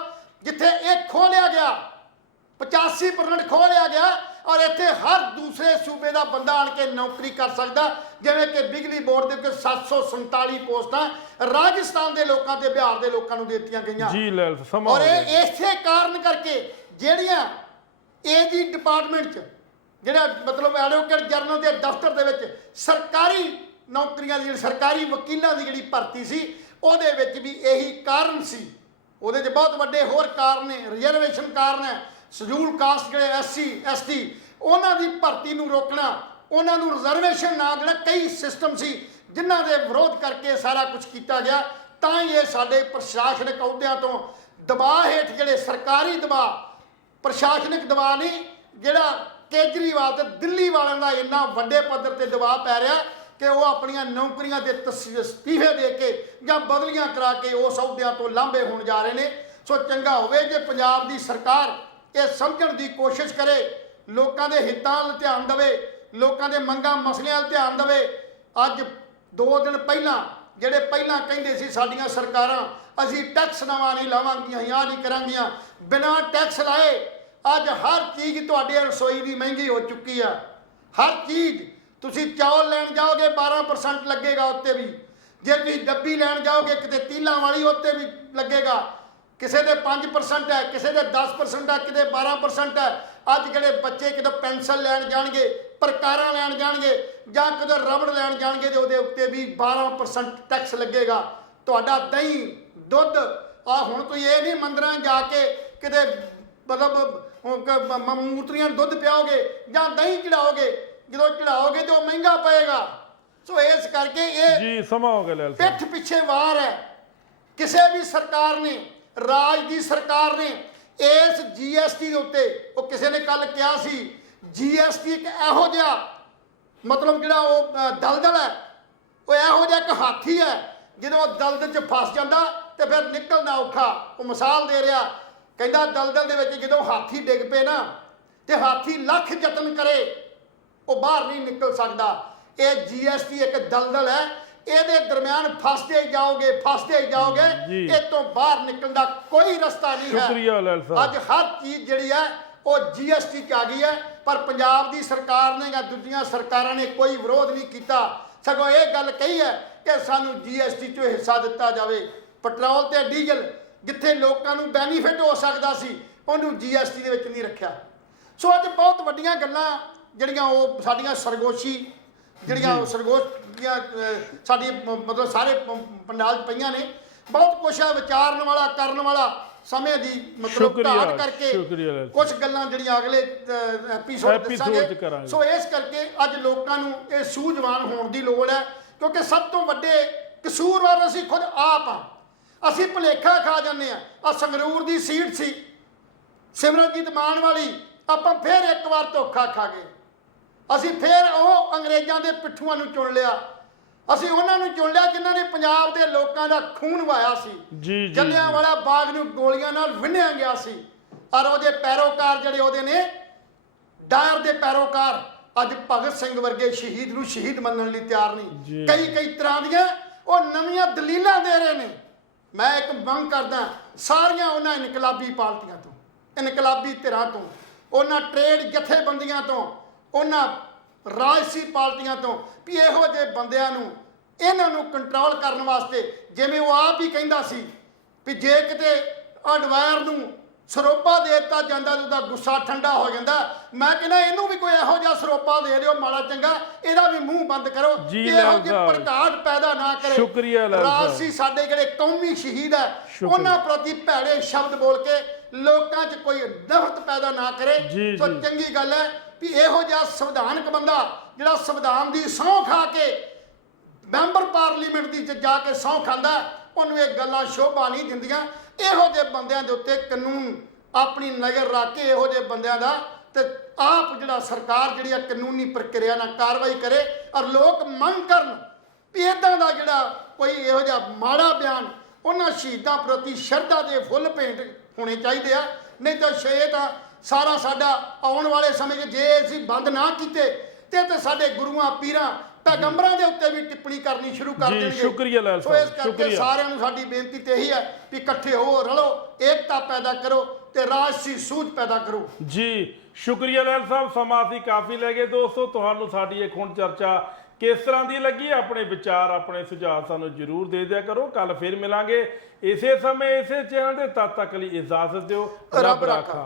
ਜਿੱਥੇ ਇਹ ਖੋਹ ਲਿਆ ਗਿਆ, 85% ਖੋਹ ਲਿਆ ਗਿਆ ਔਰ ਇੱਥੇ ਹਰ ਦੂਸਰੇ ਸੂਬੇ ਦਾ ਬੰਦਾ ਆਣ ਕੇ ਨੌਕਰੀ ਕਰ ਸਕਦਾ। ਜਿਵੇਂ ਕਿ ਬਿਜਲੀ ਬੋਰਡ ਦੇ ਉੱਤੇ 747 ਪੋਸਟਾਂ ਰਾਜਸਥਾਨ ਦੇ ਲੋਕਾਂ ਤੇ ਬਿਹਾਰ ਦੇ ਲੋਕਾਂ ਨੂੰ ਦਿੱਤੀਆਂ ਗਈਆਂ। ਔਰ ਇਹ ਇਸੇ ਕਾਰਨ ਕਰਕੇ ਜਿਹੜੀਆਂ ਏਜੀ ਡਿਪਾਰਟਮੈਂਟ 'ਚ ਜਿਹੜਾ ਮਤਲਬ ਐਡਵੋਕੇਟ ਜਨਰਲ ਦੇ ਦਫ਼ਤਰ ਦੇ ਵਿੱਚ ਸਰਕਾਰੀ ਨੌਕਰੀਆਂ ਦੀ ਸਰਕਾਰੀ ਵਕੀਲਾਂ ਦੀ ਜਿਹੜੀ ਭਰਤੀ ਸੀ ਉਹਦੇ ਵਿੱਚ ਵੀ ਇਹੀ ਕਾਰਨ ਸੀ। ਉਹਦੇ 'ਚ ਬਹੁਤ ਵੱਡੇ ਹੋਰ ਕਾਰਨ ਨੇ, ਰਿਜ਼ਰਵੇਸ਼ਨ ਕਾਰਨ ਹੈ, ਸ਼ਡਿਊਲ ਕਾਸਟ ਜਿਹੜੇ SC ST ਉਹਨਾਂ ਦੀ ਭਰਤੀ ਨੂੰ ਰੋਕਣਾ, ਉਹਨਾਂ ਨੂੰ ਰਿਜ਼ਰਵੇਸ਼ਨ ਨਾ ਦੇਣਾ, ਕਈ ਸਿਸਟਮ ਸੀ ਜਿਨ੍ਹਾਂ ਦੇ ਵਿਰੋਧ ਕਰਕੇ ਸਾਰਾ ਕੁਝ ਕੀਤਾ ਗਿਆ। ਤਾਂ ਹੀ ਇਹ ਸਾਡੇ ਪ੍ਰਸ਼ਾਸਨਿਕ ਅਹੁਦਿਆਂ ਤੋਂ ਦਬਾਅ ਹੇਠ ਜਿਹੜੇ ਸਰਕਾਰੀ ਦਬਾਅ, ਪ੍ਰਸ਼ਾਸਨਿਕ ਦਬਾਅ ਨਹੀਂ, ਜਿਹੜਾ ਕੇਜਰੀਵਾਲ ਤੇ ਦਿੱਲੀ ਵਾਲਿਆਂ ਦਾ ਇੰਨਾ ਵੱਡੇ ਪੱਧਰ ਤੇ ਦਬਾਅ ਪੈ ਰਿਹਾ ਕਿ ਉਹ ਆਪਣੀਆਂ ਨੌਕਰੀਆਂ ਦੇ ਅਸਤੀਫੇ ਦੇ ਕੇ ਜਾਂ ਬਦਲੀਆਂ ਕਰਾ ਕੇ ਉਸ ਅਹੁਦਿਆਂ ਤੋਂ ਲਾਂਭੇ ਹੋਣ ਜਾ ਰਹੇ ਨੇ। ਸੋ ਚੰਗਾ ਹੋਵੇ ਜੇ ਪੰਜਾਬ ਦੀ ਸਰਕਾਰ ਇਹ ਸਮਝਣ ਦੀ ਕੋਸ਼ਿਸ਼ ਕਰੇ, ਲੋਕਾਂ ਦੇ ਹਿੱਤਾਂ ਵੱਲ ਧਿਆਨ ਦੇਵੇ, ਲੋਕਾਂ ਦੇ ਮੰਗਾਂ ਮਸਲਿਆਂ ਵੱਲ ਧਿਆਨ ਦੇਵੇ। ਅੱਜ 2 ਦਿਨ ਪਹਿਲਾਂ ਜਿਹੜੇ ਪਹਿਲਾਂ ਕਹਿੰਦੇ ਸੀ ਸਾਡੀਆਂ ਸਰਕਾਰਾਂ ਅਸੀਂ ਟੈਕਸ ਨਵਾਂ ਨਹੀਂ ਲਾਵਾਂਗੀਆਂ, ਆਹ ਨਹੀਂ ਕਰਾਂਗੀਆਂ, ਬਿਨਾਂ ਟੈਕਸ ਲਾਏ ਅੱਜ ਹਰ ਚੀਜ਼ ਤੁਹਾਡੇ ਰਸੋਈ ਦੀ ਮਹਿੰਗੀ ਹੋ ਚੁੱਕੀ ਆ। ਹਰ ਚੀਜ਼ ਤੁਸੀਂ ਚੌਲ ਲੈਣ ਜਾਓਗੇ 12% ਲੱਗੇਗਾ ਉੱਤੇ ਵੀ, ਜੇ ਤੁਸੀਂ ਡੱਬੀ ਲੈਣ ਜਾਓਗੇ ਕਿਤੇ ਤੀਲਾਂ ਵਾਲੀ ਉੱਤੇ ਵੀ ਲੱਗੇਗਾ। ਕਿਸੇ ਦੇ 5% ਹੈ, ਕਿਸੇ ਦੇ 10% ਹੈ, ਕਿਤੇ 12% ਹੈ। ਅੱਜ ਜਿਹੜੇ ਬੱਚੇ ਕਿਤੇ ਪੈਨਸਲ ਲੈਣ ਜਾਣਗੇ, ਪ੍ਰਕਾਰਾਂ ਲੈਣ ਜਾਣਗੇ ਜਾਂ ਕਿਤੇ ਰਬੜ ਲੈਣ ਜਾਣਗੇ ਤੇ ਉਹਦੇ ਉੱਤੇ ਵੀ 12% ਟੈਕਸ ਲੱਗੇਗਾ। ਤੁਹਾਡਾ ਦਹੀਂ ਦੁੱਧ ਹੁਣ ਤੁਸੀਂ ਇਹ ਨਹੀਂ ਮੰਦਰਾਂ ਜਾ ਕੇ ਕਿਤੇ ਮਤਲਬ ਮੂਤਰੀਆਂ ਦੁੱਧ ਪਿਆਓਗੇ ਜਾਂ ਦਹੀਂ ਚੜਾਓਗੇ, ਜਦੋਂ ਚੜਾਓਗੇ ਤੇ ਉਹ ਮਹਿੰਗਾ ਪਏਗਾ। ਸੋ ਇਸ ਕਰਕੇ ਇਹ ਜੀ ਸਮਾਂ ਹੋ ਗਿਆ ਪਿੱਠ ਪਿੱਛੇ ਵਾਰ ਹੈ। ਕਿਸੇ ਵੀ ਸਰਕਾਰ ਨੇ, ਰਾਜ ਦੀ ਸਰਕਾਰ ਨੇ ਇਸ GST ਦੇ ਉੱਤੇ, ਉਹ ਕਿਸੇ ਨੇ ਕੱਲ ਕਿਹਾ ਸੀ GST ਇੱਕ ਇਹੋ ਜਿਹਾ ਮਤਲਬ ਜਿਹੜਾ ਉਹ ਦਲਦਲ ਹੈ, ਉਹ ਇਹੋ ਜਿਹਾ ਇੱਕ ਹਾਥੀ ਹੈ ਜਦੋਂ ਉਹ ਦਲਦਲ 'ਚ ਫਸ ਜਾਂਦਾ ਤੇ ਫਿਰ ਨਿਕਲਣਾ ਔਖਾ। ਉਹ ਮਿਸਾਲ ਦੇ ਰਿਹਾ, ਕਹਿੰਦਾ ਦਲਦਲ ਦੇ ਵਿੱਚ ਜਦੋਂ ਹਾਥੀ ਡਿੱਗ ਪਏ ਨਾ ਤੇ ਹਾਥੀ ਲੱਖ ਯਤਨ ਕਰੇ ਉਹ ਬਾਹਰ ਨਹੀਂ ਨਿਕਲ ਸਕਦਾ। ਇਹ GST ਇੱਕ ਦਲਦਲ ਹੈ, ਇਹਦੇ ਦਰਮਿਆਨ ਫਸਦੇ ਹੀ ਜਾਓਗੇ, ਇਹ ਤੋਂ ਬਾਹਰ ਨਿਕਲਣ ਦਾ ਕੋਈ ਰਸਤਾ ਨਹੀਂ ਹੈ। ਸ਼ੁਕਰੀਆ ਲਾਲ ਸਾਹਿਬ। ਅੱਜ ਹਰ ਚੀਜ਼ ਜਿਹੜੀ ਹੈ ਉਹ GST 'ਚ ਆ ਗਈ ਹੈ, ਪਰ ਪੰਜਾਬ ਦੀ ਸਰਕਾਰ ਨੇ ਜਾਂ ਦੂਜੀਆਂ ਸਰਕਾਰਾਂ ਨੇ ਕੋਈ ਵਿਰੋਧ ਨਹੀਂ ਕੀਤਾ, ਸਗੋਂ ਇਹ ਗੱਲ ਕਹੀ ਹੈ ਕਿ ਸਾਨੂੰ GST 'ਚੋਂ ਹਿੱਸਾ ਦਿੱਤਾ ਜਾਵੇ। ਪੈਟਰੋਲ ਤੇ ਡੀਜ਼ਲ ਜਿੱਥੇ ਲੋਕਾਂ ਨੂੰ ਬੈਨੀਫਿਟ ਹੋ ਸਕਦਾ ਸੀ ਉਹਨੂੰ GST ਦੇ ਵਿੱਚ ਨਹੀਂ ਰੱਖਿਆ। ਸੋ ਅੱਜ ਬਹੁਤ ਵੱਡੀਆਂ ਗੱਲਾਂ ਜਿਹੜੀਆਂ ਉਹ ਸਾਡੀਆਂ ਸਰਗੋਸ਼ੀ ਜਿਹੜੀਆਂ ਸਰਗੋਸ਼ੀਆਂ ਸਾਡੀ ਮਤਲਬ ਸਾਰੇ ਪੰਡਾਲ 'ਚ ਪਈਆਂ ਨੇ। ਬਹੁਤ ਕੁਛ ਹੈ ਵਿਚਾਰਨ ਵਾਲਾ, ਕਰਨ ਵਾਲਾ, ਸਮੇਂ ਦੀ ਮਤਲਬ ਘਾਟ ਕਰਕੇ ਕੁਝ ਗੱਲਾਂ ਜਿਹੜੀਆਂ ਅਗਲੇ ਐਪੀਸੋਡ ਦੱਸਾਂਗੇ। ਸੋ ਇਸ ਕਰਕੇ ਅੱਜ ਲੋਕਾਂ ਨੂੰ ਇਹ ਸੂਝਵਾਨ ਹੋਣ ਦੀ ਲੋੜ ਹੈ, ਕਿਉਂਕਿ ਸਭ ਤੋਂ ਵੱਡੇ ਕਸੂਰਵਾਰ ਅਸੀਂ ਖੁਦ ਆਪ ਹਾਂ। ਅਸੀਂ ਭੁਲੇਖਾ ਖਾ ਜਾਂਦੇ ਆ ਸੰਗਰੂਰ ਦੀ ਸੀਟ ਸੀ ਸਿਮਰਨਜੀਤ ਮਾਨ ਵਾਲੀ, ਆਪਾਂ ਫੇਰ ਇੱਕ ਵਾਰ ਧੋਖਾ ਖਾ ਗਏ। ਅਸੀਂ ਫੇਰ ਉਹ ਅੰਗਰੇਜ਼ਾਂ ਦੇ ਪਿੱਠੂਆਂ ਨੂੰ ਚੁਣ ਲਿਆ, ਅਸੀਂ ਉਹਨਾਂ ਨੂੰ ਚੁਣ ਲਿਆ ਜਿਨ੍ਹਾਂ ਨੇ ਪੰਜਾਬ ਦੇ ਲੋਕਾਂ ਦਾ ਖੂਨ ਵਹਾਇਆ ਸੀ। ਜੀ ਜਲਿਆਂਵਾਲਾ ਬਾਗ ਨੂੰ ਗੋਲੀਆਂ ਨਾਲ ਵਿੰਨਿਆ ਗਿਆ ਸੀ, ਔਰ ਉਹਦੇ ਪੈਰੋਕਾਰ ਜਿਹੜੇ ਉਹਦੇ ਨੇ ਡਾਇਰ ਦੇ ਪੈਰੋਕਾਰ ਅੱਜ ਭਗਤ ਸਿੰਘ ਵਰਗੇ ਸ਼ਹੀਦ ਨੂੰ ਸ਼ਹੀਦ ਮੰਨਣ ਲਈ ਤਿਆਰ ਨਹੀਂ। ਕਈ ਤਰ੍ਹਾਂ ਦੀਆਂ ਉਹ ਨਵੀਆਂ ਦਲੀਲਾਂ ਦੇ ਰਹੇ ਨੇ। ਮੈਂ ਇੱਕ ਮੰਗ ਕਰਦਾ ਸਾਰੀਆਂ ਉਹਨਾਂ ਇਨਕਲਾਬੀ ਪਾਰਟੀਆਂ ਤੋਂ, ਇਨਕਲਾਬੀ ਧਿਰਾਂ ਤੋਂ, ਉਹਨਾਂ ਟ੍ਰੇਡ ਜਥੇਬੰਦੀਆਂ ਤੋਂ, ਉਹਨਾਂ ਰਾਜਸੀ ਪਾਰਟੀਆਂ ਤੋਂ ਵੀ ਇਹੋ ਜਿਹੇ ਬੰਦਿਆਂ ਨੂੰ ਇਹਨਾਂ ਨੂੰ ਕੰਟਰੋਲ ਕਰਨ ਵਾਸਤੇ, ਜਿਵੇਂ ਉਹ ਆਪ ਹੀ ਕਹਿੰਦਾ ਸੀ ਵੀ ਜੇ ਕਿਤੇ ਅਡਵਾਇਰ ਨੂੰ ਸਰੋਪਾ ਦੇ ਦਿੱਤਾ ਜਾਂਦਾ ਤਾਂ ਉਹਦਾ ਗੁੱਸਾ ਠੰਡਾ ਹੋ ਜਾਂਦਾ। ਮੈਂ ਕਹਿੰਦਾ ਇਹਨੂੰ ਵੀ ਕੋਈ ਇਹੋ ਜਿਹਾ ਸਰੋਪਾ ਦੇ ਦਿਓ ਮਾੜਾ ਚੰਗਾ, ਇਹਦਾ ਵੀ ਮੂੰਹ ਬੰਦ ਕਰੋ, ਇਹੋ ਜਿਹੇ ਭੜਕਾਟ ਪੈਦਾ ਨਾ ਕਰੇ। ਸ਼ੁਕਰੀਆ ਰਾਜਸੀ ਸਾਡੇ ਜਿਹੜੇ ਕੌਮੀ ਸ਼ਹੀਦ ਹੈ ਉਹਨਾਂ ਪ੍ਰਤੀ ਭੈੜੇ ਸ਼ਬਦ ਬੋਲ ਕੇ ਲੋਕਾਂ 'ਚ ਕੋਈ ਨਫ਼ਰਤ ਪੈਦਾ ਨਾ ਕਰੇ। ਸੋ ਚੰਗੀ ਗੱਲ ਹੈ ਵੀ ਇਹੋ ਜਿਹਾ ਸੰਵਿਧਾਨਕ ਬੰਦਾ ਜਿਹੜਾ ਸੰਵਿਧਾਨ ਦੀ ਸਹੁੰ ਖਾ ਕੇ ਮੈਂਬਰ ਪਾਰਲੀਮੈਂਟ ਦੀ ਜਾ ਕੇ ਸਹੁੰ ਖਾਂਦਾ, ਉਹਨੂੰ ਇਹ ਗੱਲਾਂ ਸ਼ੋਭਾ ਨਹੀਂ ਦਿੰਦੀਆਂ। ਇਹੋ ਜਿਹੇ ਬੰਦਿਆਂ ਦੇ ਉੱਤੇ ਕਾਨੂੰਨ ਆਪਣੀ ਨਜ਼ਰ ਰੱਖ ਕੇ ਇਹੋ ਜਿਹੇ ਬੰਦਿਆਂ ਦਾ ਤੇ ਆਪ ਜਿਹੜਾ ਸਰਕਾਰ ਜਿਹੜੀ ਆ ਕਾਨੂੰਨੀ ਪ੍ਰਕਿਰਿਆ ਨਾਲ ਕਾਰਵਾਈ ਕਰੇ, ਔਰ ਲੋਕ ਮੰਗ ਕਰਨ ਵੀ ਇੱਦਾਂ ਦਾ ਜਿਹੜਾ ਕੋਈ ਇਹੋ ਜਿਹਾ ਮਾੜਾ ਬਿਆਨ ਉਹਨਾਂ ਸ਼ਹੀਦਾਂ ਪ੍ਰਤੀ ਸ਼ਰਧਾ ਦੇ ਫੁੱਲ ਭੇਂਟ ਹੋਣੇ ਚਾਹੀਦੇ ਆ। ਨਹੀਂ ਤਾਂ ਸ਼ੇ ਤਾਂ ਸਾਰਾ ਸਾਡਾ ਆਉਣ ਵਾਲੇ ਸਮੇਂ 'ਚ ਜੇ ਅਸੀਂ ਬੰਦ ਨਾ ਕੀਤੇ ਤੇ ਸਾਡੇ ਗੁਰੂਆਂ ਪੀਰਾਂ ਪੈਗੰਬਰਾਂ ਦੇ ਉੱਤੇ ਵੀ ਟਿੱਪਣੀ ਕਰਨੀ ਸ਼ੁਰੂ ਕਰ ਦੇਣਗੇ। ਸ਼ੁਕਰੀਆ ਲਾਲ ਸਾਹਿਬ। ਇਸ ਕਰਕੇ ਸਾਰਿਆਂ ਨੂੰ ਸਾਡੀ ਬੇਨਤੀ ਤੇ ਇਹੀ ਹੈ ਵੀ ਇਕੱਠੇ ਹੋ, ਰਲੋ, ਏਕਤਾ ਪੈਦਾ ਕਰੋ ਤੇ ਰਾਜਸੀ ਸੂਝ ਪੈਦਾ ਕਰੋ। ਜੀ ਸ਼ੁਕਰੀਆ ਲਾਲ ਸਾਹਿਬ, ਸਮਾਂ ਅਸੀਂ ਕਾਫੀ ਲੈ ਗਏ। ਦੋਸਤੋ ਤੁਹਾਨੂੰ ਸਾਡੀ ਇਹ ਹੁਣ ਚਰਚਾ ਕਿਸ ਤਰ੍ਹਾਂ ਦੀ ਲੱਗੀ, ਆਪਣੇ ਵਿਚਾਰ ਆਪਣੇ ਸੁਝਾਅ ਸਾਨੂੰ ਜ਼ਰੂਰ ਦੇ ਦਿਆ ਕਰੋ। ਕੱਲ ਫਿਰ ਮਿਲਾਂਗੇ ਇਸੇ ਸਮੇਂ ਇਸੇ ਚੈਨਲ ਤੇ, ਤਦ ਤੱਕ ਲਈ ਇਜਾਜ਼ਤ ਦਿਓ। ਰੱਬ ਰਾਖਾ।